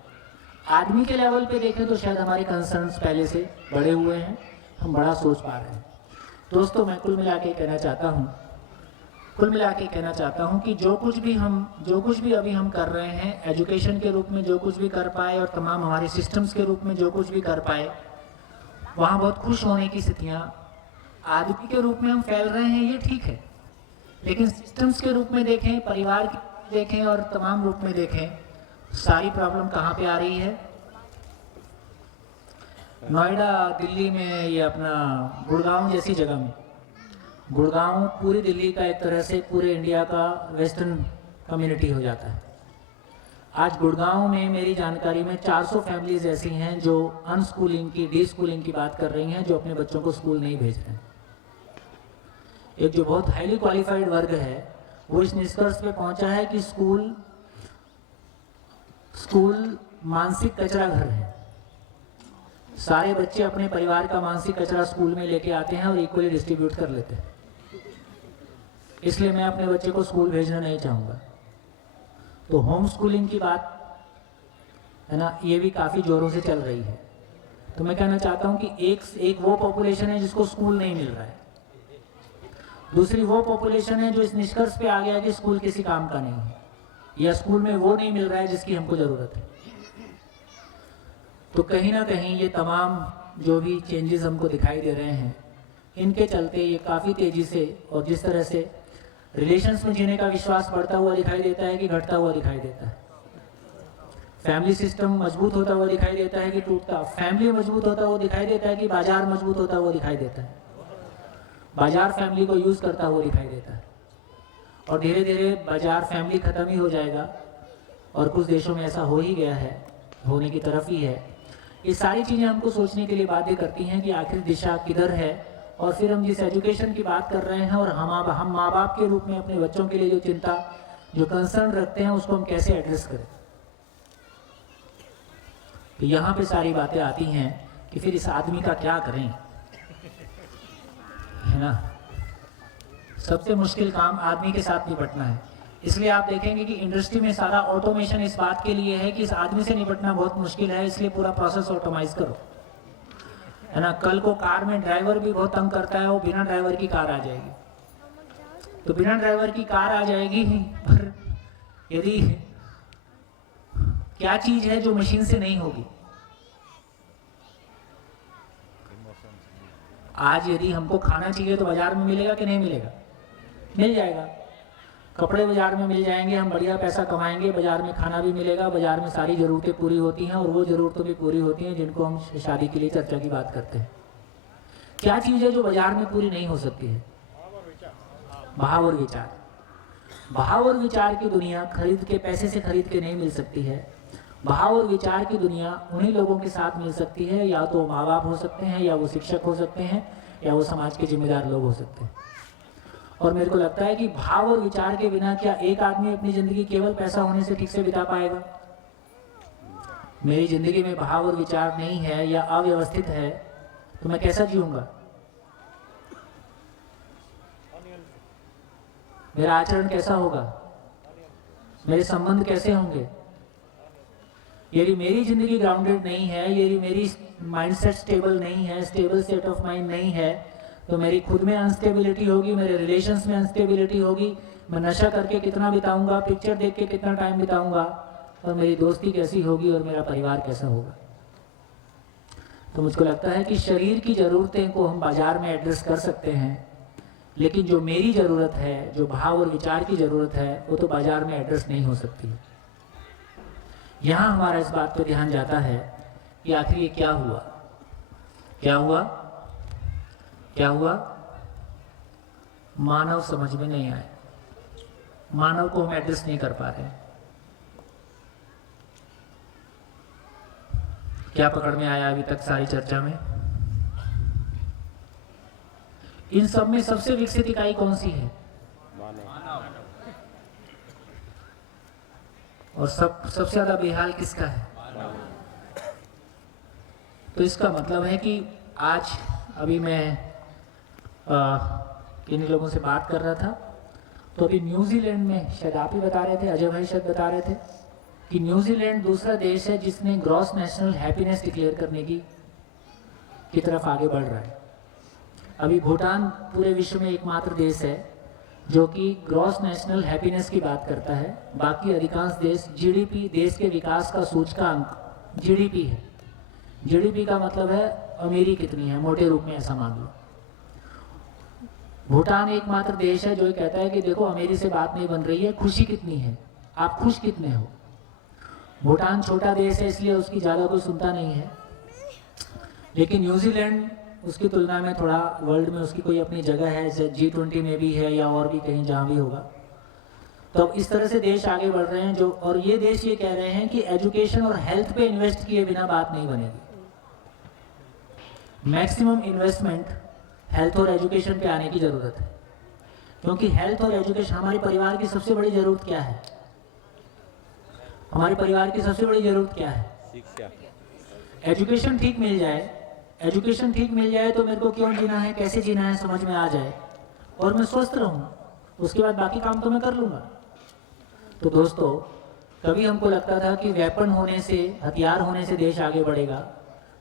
आदमी के लेवल पे देखें तो शायद हमारे कंसर्न्स पहले से बड़े हुए हैं, हम बड़ा सोच पा रहे हैं। दोस्तों, मैं कुल मिला के कहना चाहता हूँ कि जो कुछ भी अभी हम कर रहे हैं, एजुकेशन के रूप में जो कुछ भी कर पाए और तमाम हमारे सिस्टम्स के रूप में जो कुछ भी कर पाए, वहाँ बहुत खुश होने की स्थितियाँ आदमी के रूप में हम फैल रहे हैं, ये ठीक है। लेकिन सिस्टम्स के रूप में देखें, परिवार के देखें और तमाम रूप में देखें, सारी प्रॉब्लम कहाँ पे आ रही है? नोएडा, दिल्ली में, ये अपना गुड़गांव जैसी जगह में। गुड़गांव पूरी दिल्ली का एक तरह से पूरे इंडिया का वेस्टर्न कम्युनिटी हो जाता है। आज गुड़गांव में मेरी जानकारी में 400 फैमिलीज ऐसी हैं जो अनस्कूलिंग की, डी स्कूलिंग की बात कर रही हैं, जो अपने बच्चों को स्कूल नहीं भेज रहे हैं। एक जो बहुत हाईली क्वालिफाइड वर्ग है वो इस निष्कर्ष पे पहुंचा है कि स्कूल मानसिक कचरा घर है। सारे बच्चे अपने परिवार का मानसिक कचरा स्कूल में लेके आते हैं और इक्वली डिस्ट्रीब्यूट कर लेते हैं। इसलिए मैं अपने बच्चे को स्कूल भेजना नहीं चाहूँगा। तो होम स्कूलिंग की बात है ना, ये भी काफ़ी ज़ोरों से चल रही है। तो मैं कहना चाहता हूँ कि एक वो पॉपुलेशन है जिसको स्कूल नहीं मिल रहा है, दूसरी वो पॉपुलेशन है जो इस निष्कर्ष पे आ गया कि स्कूल किसी काम का नहीं है, या स्कूल में वो नहीं मिल रहा है जिसकी हमको ज़रूरत है। तो कहीं ना कहीं ये तमाम जो भी चेंजेस हमको दिखाई दे रहे हैं, इनके चलते ये काफ़ी तेज़ी से, और जिस तरह से रिलेशंस में जीने का विश्वास बढ़ता हुआ दिखाई देता है कि घटता हुआ दिखाई देता है। फैमिली सिस्टम मजबूत होता हुआ दिखाई देता है कि टूटता, फैमिली मजबूत होता हुआ दिखाई देता है कि बाजार मजबूत होता हुआ दिखाई देता है, बाजार फैमिली को यूज़ करता हुआ दिखाई देता है। और धीरे धीरे बाजार फैमिली ख़त्म ही हो जाएगा, और कुछ देशों में ऐसा हो ही गया है, होने की तरफ ही है। ये सारी चीज़ें हमको सोचने के लिए बाध्य करती हैं कि आखिर दिशा किधर है। और फिर हम जिस एजुकेशन की बात कर रहे हैं और हम माँ बाप के रूप में अपने बच्चों के लिए जो चिंता, जो कंसर्न रखते हैं, उसको हम कैसे एड्रेस करें। तो यहाँ पे सारी बातें आती हैं कि फिर इस आदमी का क्या करें, है ना। सबसे मुश्किल काम आदमी के साथ निपटना है। इसलिए आप देखेंगे कि इंडस्ट्री में सारा ऑटोमेशन इस बात के लिए है कि इस आदमी से निपटना बहुत मुश्किल है, इसलिए पूरा प्रोसेस ऑटोमाइज करो, है ना। कल को कार में ड्राइवर भी बहुत तंग करता है, वो बिना ड्राइवर की कार आ जाएगी, तो बिना ड्राइवर की कार आ जाएगी, पर यदि क्या चीज है जो मशीन से नहीं होगी। आज यदि हमको खाना चाहिए तो बाजार में मिलेगा कि नहीं मिलेगा? मिल जाएगा। कपड़े बाजार में मिल जाएंगे, हम बढ़िया पैसा कमाएंगे, बाजार में खाना भी मिलेगा, बाजार में सारी ज़रूरतें पूरी होती हैं और वो ज़रूरतें भी पूरी होती हैं जिनको हम शादी के लिए चर्चा की बात करते हैं। क्या चीज़ है जो बाजार में पूरी नहीं हो सकती है? भाव और विचार। भाव और विचार की दुनिया खरीद के, पैसे से खरीद के नहीं मिल सकती है। भाव और विचार की दुनिया उन्हीं लोगों के साथ मिल सकती है, या तो माँ बाप हो सकते हैं, या वो शिक्षक हो सकते हैं, या वो समाज के जिम्मेदार लोग हो सकते हैं। और मेरे को लगता है कि भाव और विचार के बिना क्या एक आदमी अपनी ज़िंदगी केवल पैसा होने से ठीक से बिता पाएगा? मेरी ज़िंदगी में भाव और विचार नहीं है या अव्यवस्थित है तो मैं कैसा जीऊँगा? मेरा आचरण कैसा होगा? मेरे संबंध कैसे होंगे? यदि मेरी जिंदगी ग्राउंडेड नहीं है, यदि मेरी माइंडसेट स्टेबल नहीं है, स्टेबल स्टेट ऑफ माइंड नहीं है, तो मेरी खुद में अनस्टेबिलिटी होगी, मेरे रिलेशंस में अनस्टेबिलिटी होगी, मैं नशा करके कितना बिताऊंगा, पिक्चर देख के कितना टाइम बिताऊंगा, और मेरी दोस्ती कैसी होगी और मेरा परिवार कैसा होगा। तो मुझको लगता है कि शरीर की ज़रूरतें को हम बाजार में एड्रेस कर सकते हैं, लेकिन जो मेरी ज़रूरत है, जो भाव और विचार की ज़रूरत है, वो तो बाजार में एड्रेस नहीं हो सकती। यहाँ हमारा इस बात पर ध्यान जाता है कि आखिर ये क्या हुआ, क्या हुआ, क्या हुआ? मानव समझ में नहीं आए, मानव को हम एड्रेस नहीं कर पा रहे। क्या पकड़ में आया अभी तक सारी चर्चा में? इन सब में सबसे विकसित इकाई कौन सी है? और सबसे ज्यादा बेहाल किसका है? तो इसका मतलब है कि आज अभी मैं किन्हीं लोगों से बात कर रहा था, तो अभी न्यूजीलैंड में, शायद आप ही बता रहे थे, अजय भाई शायद बता रहे थे कि न्यूजीलैंड दूसरा देश है जिसने ग्रॉस नेशनल हैप्पीनेस डिक्लेयर करने की तरफ आगे बढ़ रहा है। अभी भूटान पूरे विश्व में एकमात्र देश है जो कि ग्रॉस नेशनल हैप्पीनेस की बात करता है। बाकी अधिकांश देश जीडीपी, देश के विकास का सूचकांक जीडीपी है। जीडीपी का मतलब है अमीरी कितनी है, मोटे रूप में ऐसा मान लो। भूटान एकमात्र देश है जो कहता है कि देखो अमीरी से बात नहीं बन रही है, खुशी कितनी है, आप खुश कितने हो। भूटान छोटा देश है इसलिए उसकी ज़्यादा कोई सुनता नहीं है, लेकिन न्यूजीलैंड उसकी तुलना में थोड़ा वर्ल्ड में उसकी कोई अपनी जगह है, जैसे G20 में भी है या और भी कहीं जहाँ भी होगा। तो अब इस तरह से देश आगे बढ़ रहे हैं जो, और ये देश ये कह रहे हैं कि एजुकेशन और हेल्थ पे इन्वेस्ट किए बिना बात नहीं बनेगी। मैक्सिमम इन्वेस्टमेंट हेल्थ और एजुकेशन पे आने की ज़रूरत है, क्योंकि हेल्थ और एजुकेशन, हमारे परिवार की सबसे बड़ी ज़रूरत क्या है? हमारे परिवार की सबसे बड़ी ज़रूरत क्या है? शिक्षा। एजुकेशन ठीक मिल जाए, एजुकेशन ठीक मिल जाए तो मेरे को क्यों जीना है, कैसे जीना है समझ में आ जाए और मैं स्वस्थ रहूँ, उसके बाद बाकी काम तो मैं कर लूँगा। तो दोस्तों, कभी हमको लगता था कि वेपन होने से, हथियार होने से देश आगे बढ़ेगा,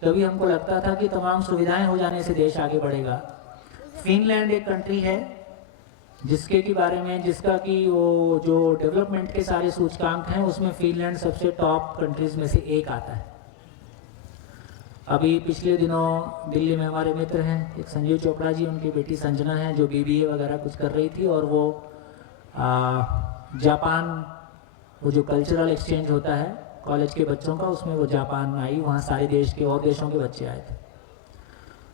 कभी हमको लगता था कि तमाम सुविधाएं हो जाने से देश आगे बढ़ेगा। फिनलैंड एक कंट्री है जिसके के बारे में, जिसका कि वो जो डेवलपमेंट के सारे सूचकांक हैं उसमें फिनलैंड सबसे टॉप कंट्रीज में से एक आता है। अभी पिछले दिनों दिल्ली में हमारे मित्र हैं एक संजीव चोपड़ा जी, उनकी बेटी संजना है जो BBA वगैरह कुछ कर रही थी, और वो जापान, वो जो कल्चरल एक्सचेंज होता है कॉलेज के बच्चों का, उसमें वो जापान आई, वहाँ सारे देश के और देशों के बच्चे आए थे।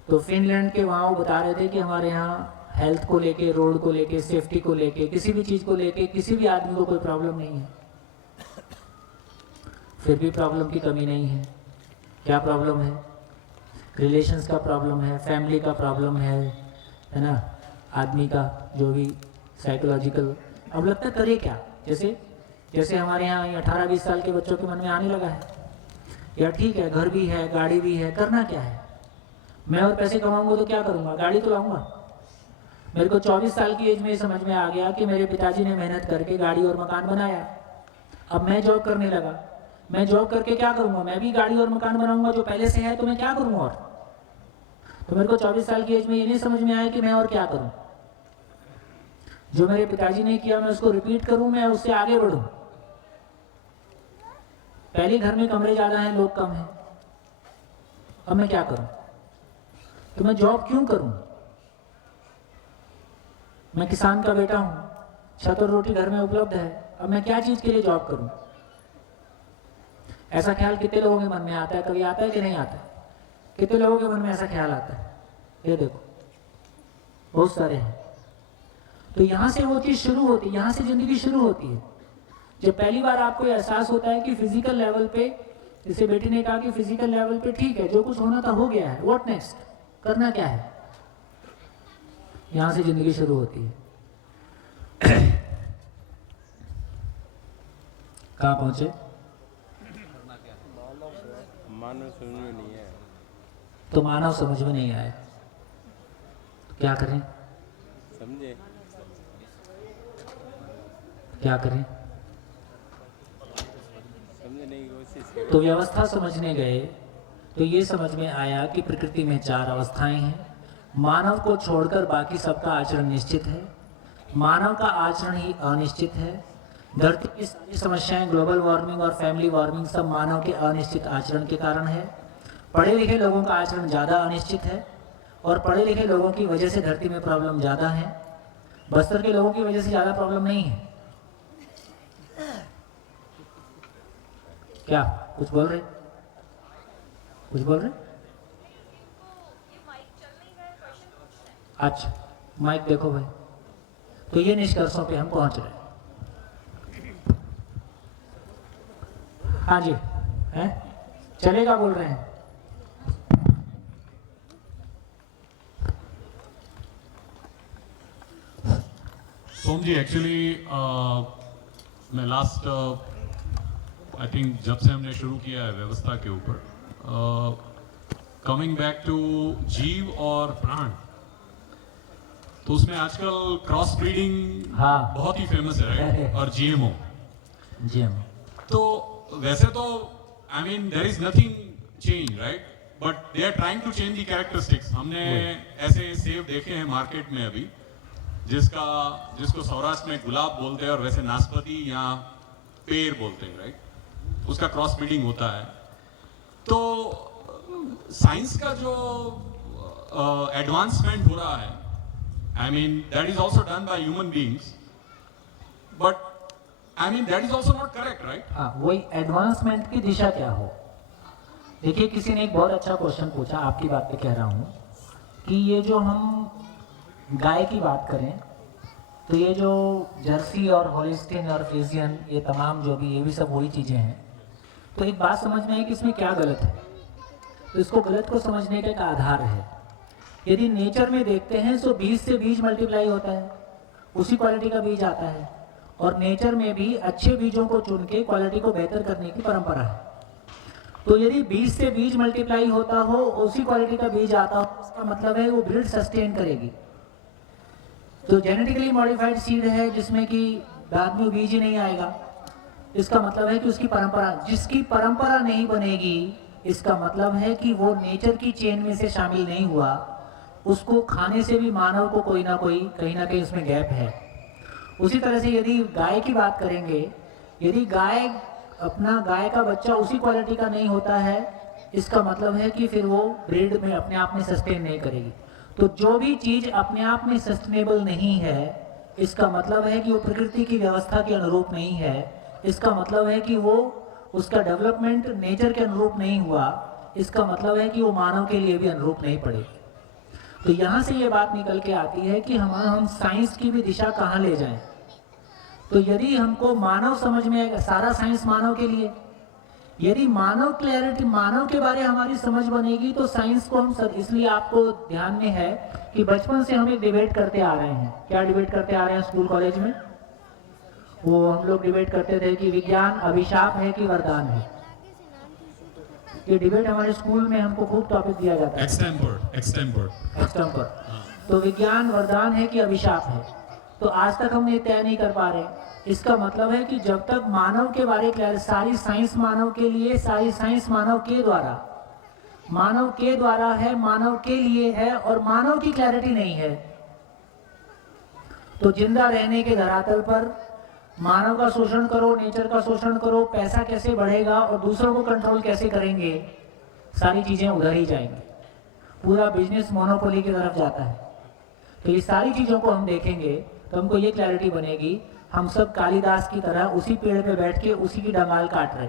तो फिनलैंड के वहाँ वो बता रहे थे कि हमारे यहाँ हेल्थ को लेके, रोड को लेके, सेफ्टी को लेके, किसी भी चीज़ को लेके किसी भी आदमी को कोई प्रॉब्लम नहीं है। फिर भी प्रॉब्लम की कमी नहीं है। क्या प्रॉब्लम है? रिलेशंस का प्रॉब्लम है, फैमिली का प्रॉब्लम है ना, आदमी का जो भी साइकोलॉजिकल। अब लगता है करे क्या, जैसे हमारे यहाँ 18-20 साल के बच्चों के मन में आने लगा है, यार ठीक है घर भी है, गाड़ी भी है, करना क्या है, मैं और पैसे कमाऊंगा तो क्या करूँगा, गाड़ी तो लाऊंगा। मेरे को 24 साल की एज में समझ में आ गया कि मेरे पिताजी ने मेहनत करके गाड़ी और मकान बनाया। अब मैं जॉब करने लगा, मैं जॉब करके क्या करूंगा, मैं भी गाड़ी और मकान बनाऊंगा जो पहले से है, तो मैं क्या करूंगा? और तो मेरे को 24 साल की एज में ये नहीं समझ में आया कि मैं और क्या करूं। जो मेरे पिताजी ने किया मैं उसको रिपीट करूं, मैं उससे आगे बढ़ूं। पहले घर में कमरे ज्यादा हैं, लोग कम हैं, अब मैं क्या करूं? तो मैं जॉब क्यों करूं? मैं किसान का बेटा हूं, छत और रोटी घर में उपलब्ध है, अब मैं क्या चीज़ के लिए जॉब करूं? ऐसा ख्याल कितने लोगों के मन में आता है? कभी आता है कि नहीं आता है? कितने लोगों के मन में ऐसा ख्याल आता है? ये देखो, बहुत सारे हैं। तो यहाँ से वो चीज़ शुरू होती है, यहाँ से जिंदगी शुरू होती है। जब पहली बार आपको एहसास होता है कि फिजिकल लेवल पे, जैसे बेटी ने कहा कि फिजिकल लेवल पे ठीक है, जो कुछ होना था हो गया है, व्हाट नेक्स्ट, करना क्या है, यहाँ से जिंदगी शुरू होती है। कहाँ पहुंचे? मानव समझ में नहीं है। तो मानव समझ में नहीं आए तो क्या करें? समझे? क्या करें? समझने की कोशिश करें। तो व्यवस्था समझने गए तो ये समझ में आया कि प्रकृति में 4 अवस्थाएं हैं। मानव को छोड़कर बाकी सबका आचरण निश्चित है, मानव का आचरण ही अनिश्चित है। धरती की सारी समस्याएं, ग्लोबल वार्मिंग और फैमिली वार्मिंग, सब मानव के अनिश्चित आचरण के कारण है। पढ़े लिखे लोगों का आचरण ज़्यादा अनिश्चित है और पढ़े लिखे लोगों की वजह से धरती में प्रॉब्लम ज़्यादा है। बस्तर के लोगों की वजह से ज़्यादा प्रॉब्लम नहीं है। क्या कुछ बोल रहे? कुछ बोल रहे? अच्छा, माइक देखो भाई। तो ये निष्कर्षों पे हम पहुंच रहे हैं। हाँ जी, हैं? चलेगा बोल रहे हैं। सोम जी, एक्चुअली मैं लास्ट आई थिंक जब से हमने शुरू किया है व्यवस्था के ऊपर, कमिंग बैक टू जीव और प्राण, तो उसमें आजकल क्रॉस ब्रीडिंग हाँ। बहुत ही फेमस है, राइट? और जीएमओ। तो वैसे तो I mean there is nothing change, right? But they are trying to change the characteristics. हमने ऐसे सेब देखे हैं मार्केट में अभी, जिसको सौराष्ट्र में गुलाब बोलते हैं और वैसे नाशपाती या पेड़ बोलते हैं, राइट? उसका क्रॉस ब्रीडिंग होता है। तो साइंस का जो एडवांसमेंट हो रहा है, I mean that is also done by human beings, but I mean that is also not correct, right? हाँ, वही एडवांसमेंट की दिशा क्या हो। देखिए, किसी ने एक बहुत अच्छा क्वेश्चन पूछा, आपकी बात पे कह रहा हूँ, कि ये जो हम गाय की बात करें तो ये जो जर्सी और होलिस्टीन और फ्रीजियन, ये तमाम जो भी, ये भी सब वही चीज़ें हैं। तो एक बात समझ में है कि इसमें क्या गलत है। तो इसको गलत को समझने का एक आधार है। यदि नेचर में देखते हैं तो बीज से बीज मल्टीप्लाई होता है, उसी क्वालिटी का बीज आता है, और नेचर में भी अच्छे बीजों को चुन के क्वालिटी को बेहतर करने की परंपरा है। तो यदि बीज से बीज मल्टीप्लाई होता हो, उसी क्वालिटी का बीज आता हो, इसका मतलब है वो ब्रीड सस्टेन करेगी। तो जेनेटिकली मॉडिफाइड सीड है जिसमें कि बाद में बीज ही नहीं आएगा, इसका मतलब है कि उसकी परंपरा, जिसकी परंपरा नहीं बनेगी, इसका मतलब है कि वो नेचर की चेन में से शामिल नहीं हुआ। उसको खाने से भी मानव को कोई ना कोई, कहीं ना कहीं उसमें गैप है। उसी तरह से यदि गाय की बात करेंगे, यदि गाय का बच्चा उसी क्वालिटी का नहीं होता है, इसका मतलब है कि फिर वो ब्रीड में अपने आप में सस्टेन नहीं करेगी। तो जो भी चीज अपने आप में सस्टेनेबल नहीं है, इसका मतलब है कि वो प्रकृति की व्यवस्था के अनुरूप नहीं है। इसका मतलब है कि वो, उसका डेवलपमेंट नेचर के अनुरूप नहीं हुआ। इसका मतलब है कि वो मानव के लिए भी अनुरूप नहीं पड़ेगी। तो यहाँ से ये बात निकल के आती है कि हम साइंस की भी दिशा कहाँ ले जाएं। तो यदि हमको मानव समझ में आएगा, सारा साइंस मानव के लिए, यदि मानव क्लैरिटी, मानव के बारे हमारी समझ बनेगी तो साइंस को हम सब, इसलिए आपको ध्यान में है कि बचपन से हम एक डिबेट करते आ रहे हैं। क्या डिबेट करते आ रहे हैं स्कूल कॉलेज में? वो हम लोग डिबेट करते थे कि विज्ञान अभिशाप है कि वरदान है। ये डिबेट हमारे स्कूल में हमको खूब टॉपिक दिया जाता है, एक्सटेम्पर। तो विज्ञान वरदान है कि अभिशाप है। तो आज तक हम ये तय नहीं कर पा रहे। इसका मतलब है कि जब तक मानव के बारे में, सारी साइंस मानव के लिए, सारी साइंस मानव के द्वारा है, मानव के लिए है, और मानव की क्लैरिटी नहीं है, तो जिंदा रहने के धरातल पर मानव का शोषण करो, नेचर का शोषण करो, पैसा कैसे बढ़ेगा और दूसरों को कंट्रोल कैसे करेंगे, सारी चीजें उधर ही जाएंगी। पूरा बिजनेस मोनोपोली की तरफ जाता है। तो ये सारी चीजों को हम देखेंगे तो हमको ये क्लैरिटी बनेगी हम सब कालिदास की तरह उसी पेड़ पे बैठ के उसी की डंगाल काट रहे।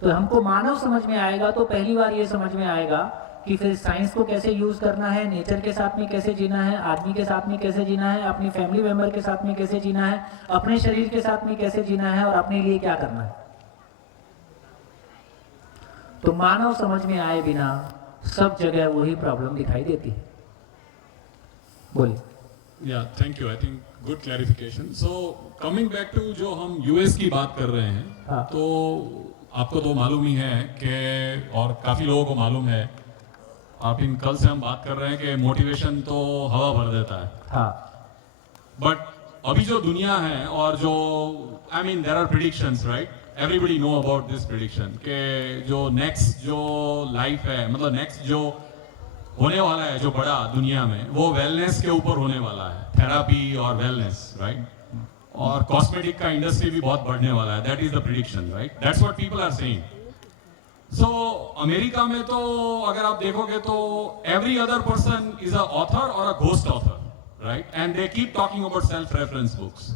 तो हमको मानव समझ में आएगा तो पहली बार ये समझ में आएगा कि फिर साइंस को कैसे यूज करना है, नेचर के साथ में कैसे जीना है, आदमी के साथ में कैसे जीना है, अपनी फैमिली मेंबर के साथ में कैसे जीना है, अपने शरीर के साथ में कैसे जीना है और अपने लिए क्या करना है। तो मानव समझ में आए बिना सब जगह वही प्रॉब्लम दिखाई देती है। बोलिए। या thank you, I think good clarification. So coming back to जो हम यूएस की बात कर रहे हैं, हाँ। तो आपको तो मालूम ही है कि और काफी लोगों को मालूम है, आप इन कल से हम बात कर रहे हैं कि मोटिवेशन तो हवा भर देता है। हाँ। बट अभी जो दुनिया है और जो I mean there are predictions, right, everybody know about this prediction के जो नेक्स्ट जो लाइफ है, मतलब नेक्स्ट जो होने वाला है जो बड़ा दुनिया में, वो वेलनेस के ऊपर होने वाला है, थेरापी और वेलनेस, राइट। और कॉस्मेटिक का इंडस्ट्री भी बहुत बढ़ने वाला है, that is the prediction, right, that's what people are saying. So America में तो अगर आप देखोगे तो every other person is a author और a ghost author, right, and they keep talking about self reference books.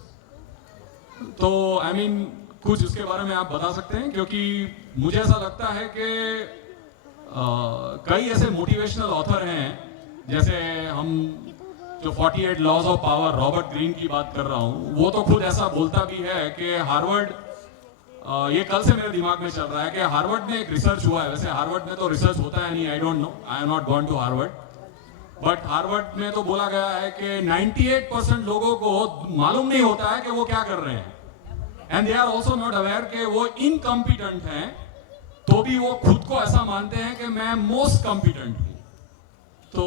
तो आई मीन कुछ उसके बारे में आप बता सकते हैं, क्योंकि मुझे ऐसा लगता है कि कई ऐसे मोटिवेशनल ऑथर हैं, जैसे हम जो 48 laws of power Robert Greene की बात कर रहा हूं, वो तो खुद ऐसा बोलता भी है कि हार्वर्ड, ये कल से मेरे दिमाग में चल रहा है कि हार्वर्ड में एक रिसर्च हुआ है, वैसे हार्वर्ड में तो रिसर्च होता है नहीं, I don't know, I am not gone to Harvard, but Harvard में तो बोला गया है कि 98% लोगों को मालूम नहीं होता है कि वो क्या कर रहे हैं, and they are also not aware कि वो इनकम्पिटेंट हैं, तो भी वो खुद को ऐसा मानते हैं कि मैं मोस्ट कॉम्पिटेंट हूं। तो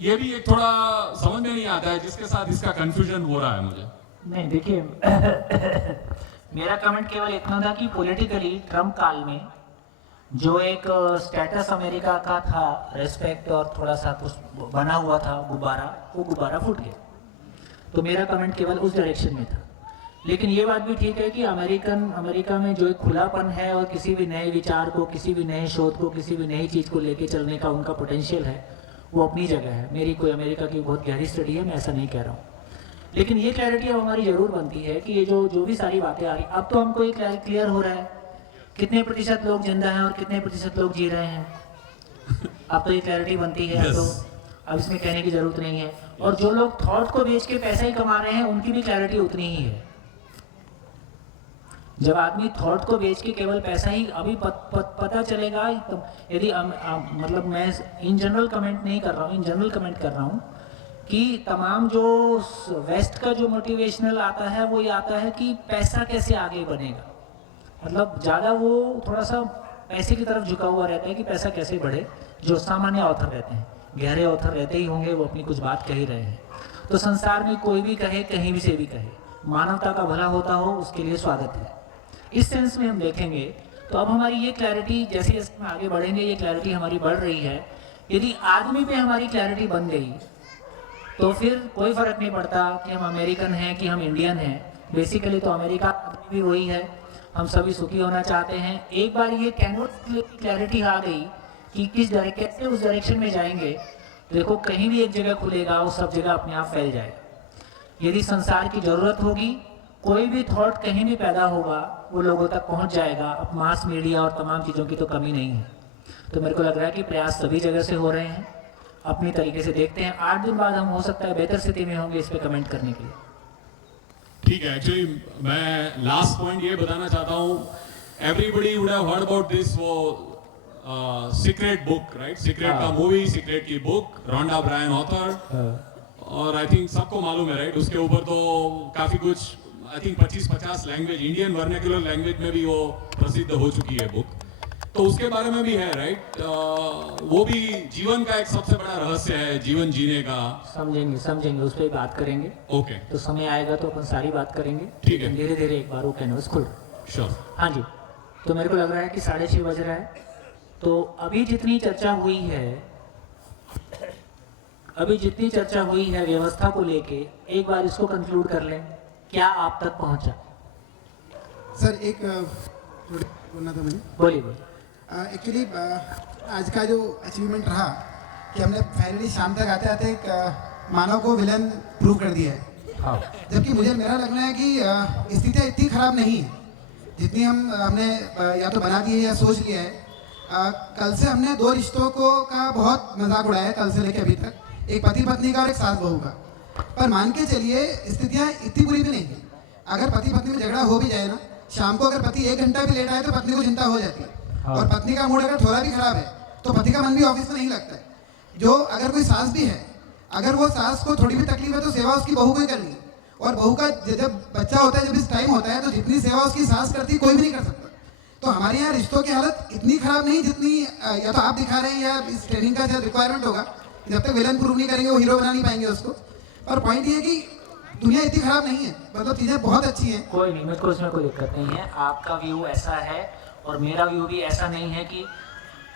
ये भी एक थोड़ा समझ में नहीं आता है, जिसके साथ इसका कंफ्यूजन हो रहा है मुझे। नहीं देखिए मेरा कमेंट केवल इतना था कि पॉलिटिकली ट्रम्प काल में जो एक स्टेटस अमेरिका का था, रेस्पेक्ट और थोड़ा सा कुछ बना हुआ था गुब्बारा, वो गुब्बारा फूट गया। तो मेरा कमेंट केवल उस डायरेक्शन में था। लेकिन ये बात भी ठीक है कि अमेरिका में जो एक खुलापन है और किसी भी नए विचार को, किसी भी नए शोध को, किसी भी नई चीज़ को लेके चलने का उनका पोटेंशियल है, वो अपनी जगह है। मेरी कोई अमेरिका की बहुत गहरी स्टडी है, मैं ऐसा नहीं कह रहा हूँ। लेकिन ये क्लैरिटी अब हमारी ज़रूर बनती है कि ये जो भी सारी बातें आ रही, अब तो हमको ये क्लियर हो रहा है कितने प्रतिशत लोग जिंदा हैं और कितने प्रतिशत लोग जी रहे हैं। अब तो ये क्लैरिटी बनती है। Yes. तो अब इसमें कहने की ज़रूरत नहीं है। और जो लोग थॉट को बेच के पैसा ही कमा रहे हैं, उनकी भी क्लैरिटी उतनी ही है। जब आदमी थॉट को बेच के केवल पैसा ही अभी पता चलेगा, यदि मतलब मैं इन जनरल कमेंट नहीं कर रहा हूँ, इन जनरल कमेंट कर रहा हूँ कि तमाम जो वेस्ट का जो मोटिवेशनल आता है वो ये आता है कि पैसा कैसे आगे बनेगा, मतलब ज़्यादा वो थोड़ा सा पैसे की तरफ झुका हुआ रहता है कि पैसा कैसे बढ़े। जो सामान्य ऑथर रहते हैं, गहरे ऑथर रहते ही होंगे, वो अपनी कुछ बात कह ही रहे हैं। तो संसार में कोई भी कहे, कहीं भी से भी कहे, मानवता का भला होता हो उसके लिए स्वागत है। इस सेंस में हम देखेंगे तो अब हमारी ये क्लैरिटी, जैसे जैसे हम आगे बढ़ेंगे ये क्लैरिटी हमारी बढ़ रही है। यदि आदमी पे हमारी क्लैरिटी बन गई तो फिर कोई फर्क नहीं पड़ता कि हम अमेरिकन हैं कि हम इंडियन हैं। बेसिकली तो अमेरिका भी वही है, हम सभी सुखी होना चाहते हैं। एक बार ये कैनवस की क्लैरिटी आ गई कि कैसे उस डायरेक्शन में जाएंगे, देखो कहीं भी एक जगह खुलेगा वो सब जगह अपने आप फैल जाएगा। यदि संसार की जरूरत होगी, कोई भी थॉट कहीं भी पैदा होगा, वो लोगों तक पहुंच जाएगा। अब मास मीडिया और तमाम चीज़ों की तो कमी नहीं है। तो मेरे को लग रहा है कि प्रयास सभी जगह से हो रहे हैं, अपनी तरीके से देखते हैं। 8 दिन बाद हम हो सकता है बेहतर स्थिति में होंगे इस पे कमेंट करने के लिए। ठीक है, एक्चुअली मैं लास्ट पॉइंट ये बताना चाहता हूँ, everybody would have heard about this, वो सीक्रेट बुक, राइट, सीक्रेट का मूवी, सीक्रेट की बुक, रोंडा ब्रायन ऑथर, और आई थिंक सबको मालूम है, राइट, उसके ऊपर तो काफी कुछ, I think 25-50 language, Indian vernacular language में भी वो प्रसिद्ध हो चुकी है बुक। तो उसके बारे में भी है, राइट, वो भी जीवन का एक सबसे बड़ा रहस्य है, जीवन जीने का। समझेंगे उस पर बात करेंगे। ओके, तो समय आएगा तो अपन सारी बात करेंगे। ठीक है, धीरे धीरे एक बार वो कैनवस खुल रहा है। श्योर। हाँ जी, तो मेरे को लग रहा है कि 6:30 बज रहा है। तो अभी जितनी चर्चा हुई है व्यवस्था को लेके, एक बार इसको कंक्लूड कर लें। क्या आप तक पहुंचा? सर एक बोलना था मुझे। बोलिए। एक्चुअली आज का जो अचीवमेंट रहा कि हमने फाइनली शाम तक आते आते एक मानव को विलन प्रूव कर दिया है। हाँ जबकि मेरा लगना है कि स्थितियाँ इतनी खराब नहीं है जितनी हमने या तो बना दी है या सोच लिया है। कल से हमने 2 रिश्तों का बहुत मजाक उड़ाया है, कल से लेके अभी तक, एक पति पत्नी का और एक सास बहू का। पर मान के चलिए स्थितियाँ इतनी बुरी भी नहीं है। अगर पति पत्नी में झगड़ा हो भी जाए ना, शाम को अगर पति 1 घंटा भी लेट आए तो पत्नी को चिंता हो जाती है। और पत्नी का मूड अगर थोड़ा भी खराब है तो पति का मन भी ऑफिस में नहीं लगता है। जो अगर कोई सास भी है, अगर वो सास को थोड़ी भी तकलीफ है तो सेवा उसकी बहू को ही करनी है। और बहू का जब बच्चा होता है, जब इस टाइम होता है, तो जितनी सेवा उसकी सास करती है कोई भी नहीं कर सकता। तो हमारे यहाँ रिश्तों की हालत इतनी खराब नहीं जितनी या तो आप दिखा रहे हैं या इस ट्रेनिंग का शायद रिक्वायरमेंट होगा। जब तक विलन प्रूव नहीं करेंगे वो हीरो बना नहीं पाएंगे उसको। और पॉइंट ये है कि दुनिया इतनी खराब नहीं है, मतलब चीज़ें बहुत अच्छी हैं। कोई नहीं, मेरे को इसमें कोई दिक्कत नहीं है। आपका व्यू ऐसा है और मेरा व्यू भी ऐसा नहीं है कि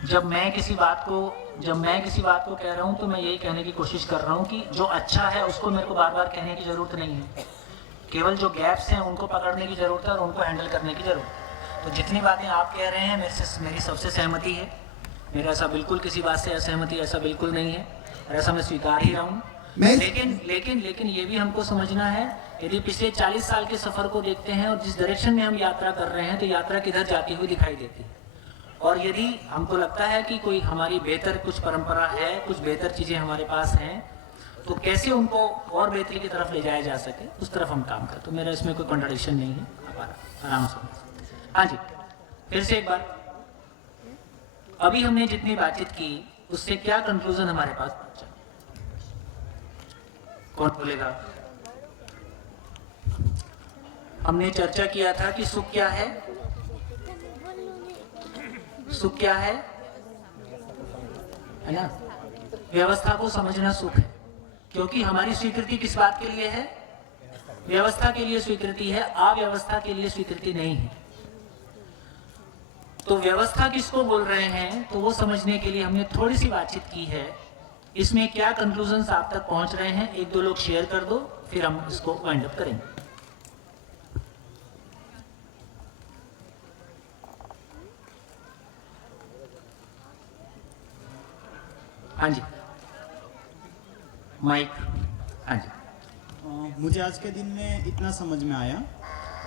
जब मैं किसी बात को कह रहा हूँ तो मैं यही कहने की कोशिश कर रहा हूँ कि जो अच्छा है उसको मेरे को बार बार कहने की ज़रूरत नहीं है। केवल जो गैप्स हैं उनको पकड़ने की ज़रूरत है और उनको हैंडल करने की ज़रूरत है। तो जितनी बातें आप कह रहे हैं मेरी सबसे सहमति है। मेरा ऐसा बिल्कुल किसी बात से असहमति ऐसा बिल्कुल नहीं है और ऐसा मैं स्वीकार ही रहा हूँ। लेकिन ये भी हमको समझना है, यदि पिछले 40 साल के सफ़र को देखते हैं और जिस डायरेक्शन में हम यात्रा कर रहे हैं तो यात्रा किधर जाती हुई दिखाई देती है। और यदि हमको लगता है कि कोई हमारी बेहतर कुछ परंपरा है, कुछ बेहतर चीज़ें हमारे पास हैं, तो कैसे उनको और बेहतरी की तरफ ले जाया जा सके उस तरफ हम काम करें। तो मेरा इसमें कोई कॉन्ट्रडिक्शन नहीं है, आप आराम से। हाँ जी, फिर से एक बार, अभी हमने जितनी बातचीत की उससे क्या कंक्लूजन हमारे पास पहुंचा? कौन बोलेगा? हमने चर्चा किया था कि सुख क्या है, सुख क्या है ना? व्यवस्था को समझना सुख है, क्योंकि हमारी स्वीकृति किस बात के लिए है? व्यवस्था के लिए स्वीकृति है, अव्यवस्था के लिए स्वीकृति नहीं है। तो व्यवस्था किसको बोल रहे हैं तो वो समझने के लिए हमने थोड़ी सी बातचीत की है। इसमें क्या कंक्लूजन्स आप तक पहुंच रहे हैं, 1-2 लोग शेयर कर दो, फिर हम इसको वाइंड अप करेंगे। हाँ जी, माइक। हाँ जी। मुझे आज के दिन में इतना समझ में आया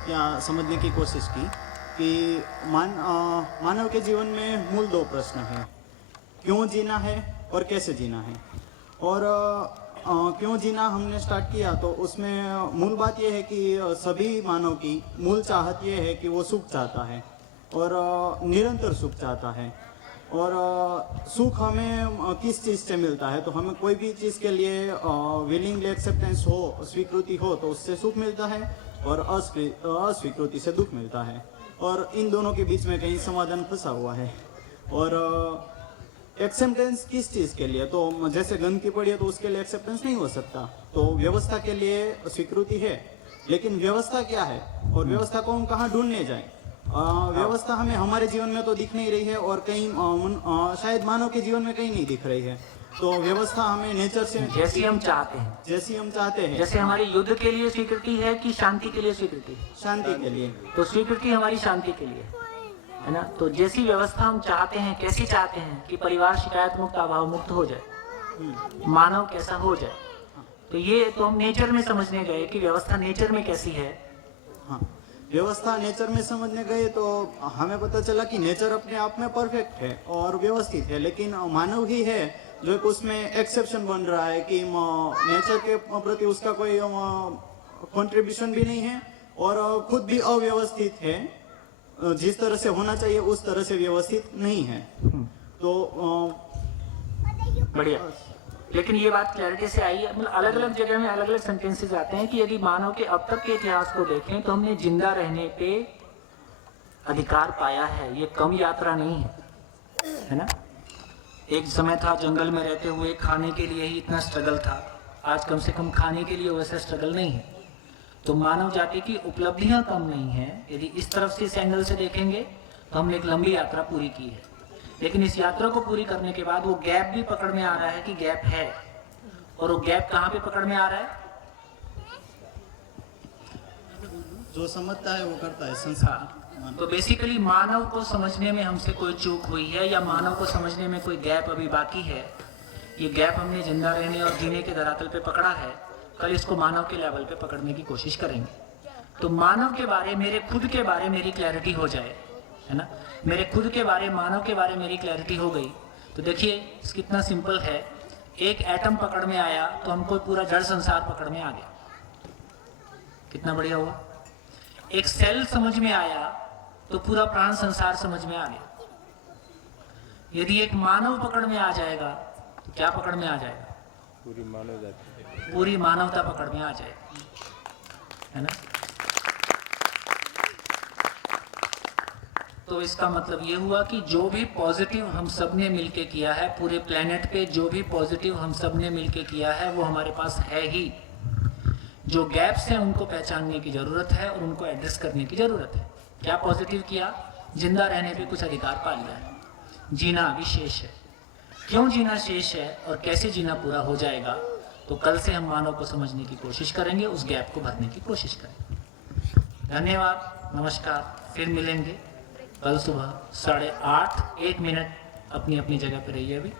या समझने की कोशिश की कि मानव के जीवन में मूल 2 प्रश्न हैं, क्यों जीना है और कैसे जीना है। और क्यों जीना हमने स्टार्ट किया तो उसमें मूल बात यह है कि सभी मानव की मूल चाहत यह है कि वो सुख चाहता है और निरंतर सुख चाहता है। और सुख हमें किस चीज़ से मिलता है, तो हमें कोई भी चीज़ के लिए विलिंगली एक्सेप्टेंस हो, स्वीकृति हो, तो उससे सुख मिलता है और अस्वीकृति से दुख मिलता है। और इन दोनों के बीच में कहीं समाधान फंसा हुआ है। और एक्सेप्टेंस किस चीज़ के लिए, तो जैसे गंदगी पड़ी है तो उसके लिए एक्सेप्टेंस नहीं हो सकता, तो व्यवस्था के लिए स्वीकृति है। लेकिन व्यवस्था क्या है और व्यवस्था को हम कहाँ ढूंढने जाएं? व्यवस्था हमें हमारे जीवन में तो दिख नहीं रही है और कहीं शायद मानव के जीवन में कहीं नहीं दिख रही है। तो व्यवस्था हमें नेचर से जैसी हम चाहते हैं, जैसे हमारी युद्ध के लिए स्वीकृति है कि शांति के लिए स्वीकृति? शांति के लिए। तो स्वीकृति हमारी शांति के लिए है ना। तो जैसी व्यवस्था हम चाहते हैं, कैसी चाहते हैं कि परिवार शिकायत मुक्त, अभाव मुक्त हो जाए, मानव कैसा हो जाए, तो ये तो हम नेचर में समझने गए कि व्यवस्था नेचर में कैसी है। हाँ, व्यवस्था नेचर में समझने गए तो हमें पता चला कि नेचर अपने आप में परफेक्ट है और व्यवस्थित है, लेकिन मानव ही है जो एक उसमें एक्सेप्शन बन रहा है कि नेचर के प्रति उसका कोई कंट्रीब्यूशन भी नहीं है और खुद भी अव्यवस्थित है, जिस तरह से होना चाहिए उस तरह से व्यवस्थित नहीं है। तो बढ़िया, लेकिन ये बात क्लैरिटी से आई है। मतलब अलग अलग जगह में अलग अलग सेंटेंसेस आते हैं कि यदि मानव के अब तक के इतिहास को देखें तो हमने जिंदा रहने पे अधिकार पाया है, ये कम यात्रा नहीं है ना। एक समय था जंगल में रहते हुए खाने के लिए ही इतना स्ट्रगल था, आज कम से कम खाने के लिए वैसा स्ट्रगल नहीं है। तो मानव जाति की उपलब्धियां कम नहीं है। यदि इस तरफ से, इस एंगल से देखेंगे तो हमने एक लंबी यात्रा पूरी की है, लेकिन इस यात्रा को पूरी करने के बाद वो गैप भी पकड़ में आ रहा है कि गैप है। और वो गैप कहाँ पे पकड़ में आ रहा है? जो समझता है वो करता है संसार। तो बेसिकली मानव को समझने में हमसे कोई चूक हुई है या मानव को समझने में कोई गैप अभी बाकी है। ये गैप हमने जिंदा रहने और जीने के धरातल पे पकड़ा है, कल इसको मानव के लेवल पे पकड़ने की कोशिश करेंगे। तो मानव के बारे, मेरे खुद के बारे मेरी क्लैरिटी हो जाए, है ना, मेरे खुद के बारे, मानव के बारे मेरी क्लैरिटी हो गई, तो देखिए कितना सिंपल है। एक एटम पकड़ में आया तो हमको पूरा जड़ संसार पकड़ में आ गया, कितना बढ़िया हुआ। एक सेल समझ में आया तो पूरा प्राण संसार समझ में आ गया। यदि एक मानव पकड़ में आ जाएगा तो क्या पकड़ में आ जाएगा? पूरी मानव जाति, पूरी मानवता पकड़ में आ जाएगी, है ना। तो इसका मतलब ये हुआ कि जो भी पॉजिटिव हम सब ने मिलके किया है पूरे प्लेनेट पे, जो भी पॉजिटिव हम सब ने मिलके किया है वो हमारे पास है ही। जो गैप्स हैं उनको पहचानने की जरूरत है और उनको एड्रेस करने की जरूरत है। क्या पॉजिटिव किया? जिंदा रहने पे कुछ अधिकार पा लिया है, जीना अभी शेष है। क्यों जीना शेष है और कैसे जीना पूरा हो जाएगा, तो कल से हम मानव को समझने की कोशिश करेंगे, उस गैप को भरने की कोशिश करेंगे। धन्यवाद, नमस्कार, फिर मिलेंगे कल सुबह 8:30 1 मिनट। अपनी अपनी जगह पर रहिए अभी।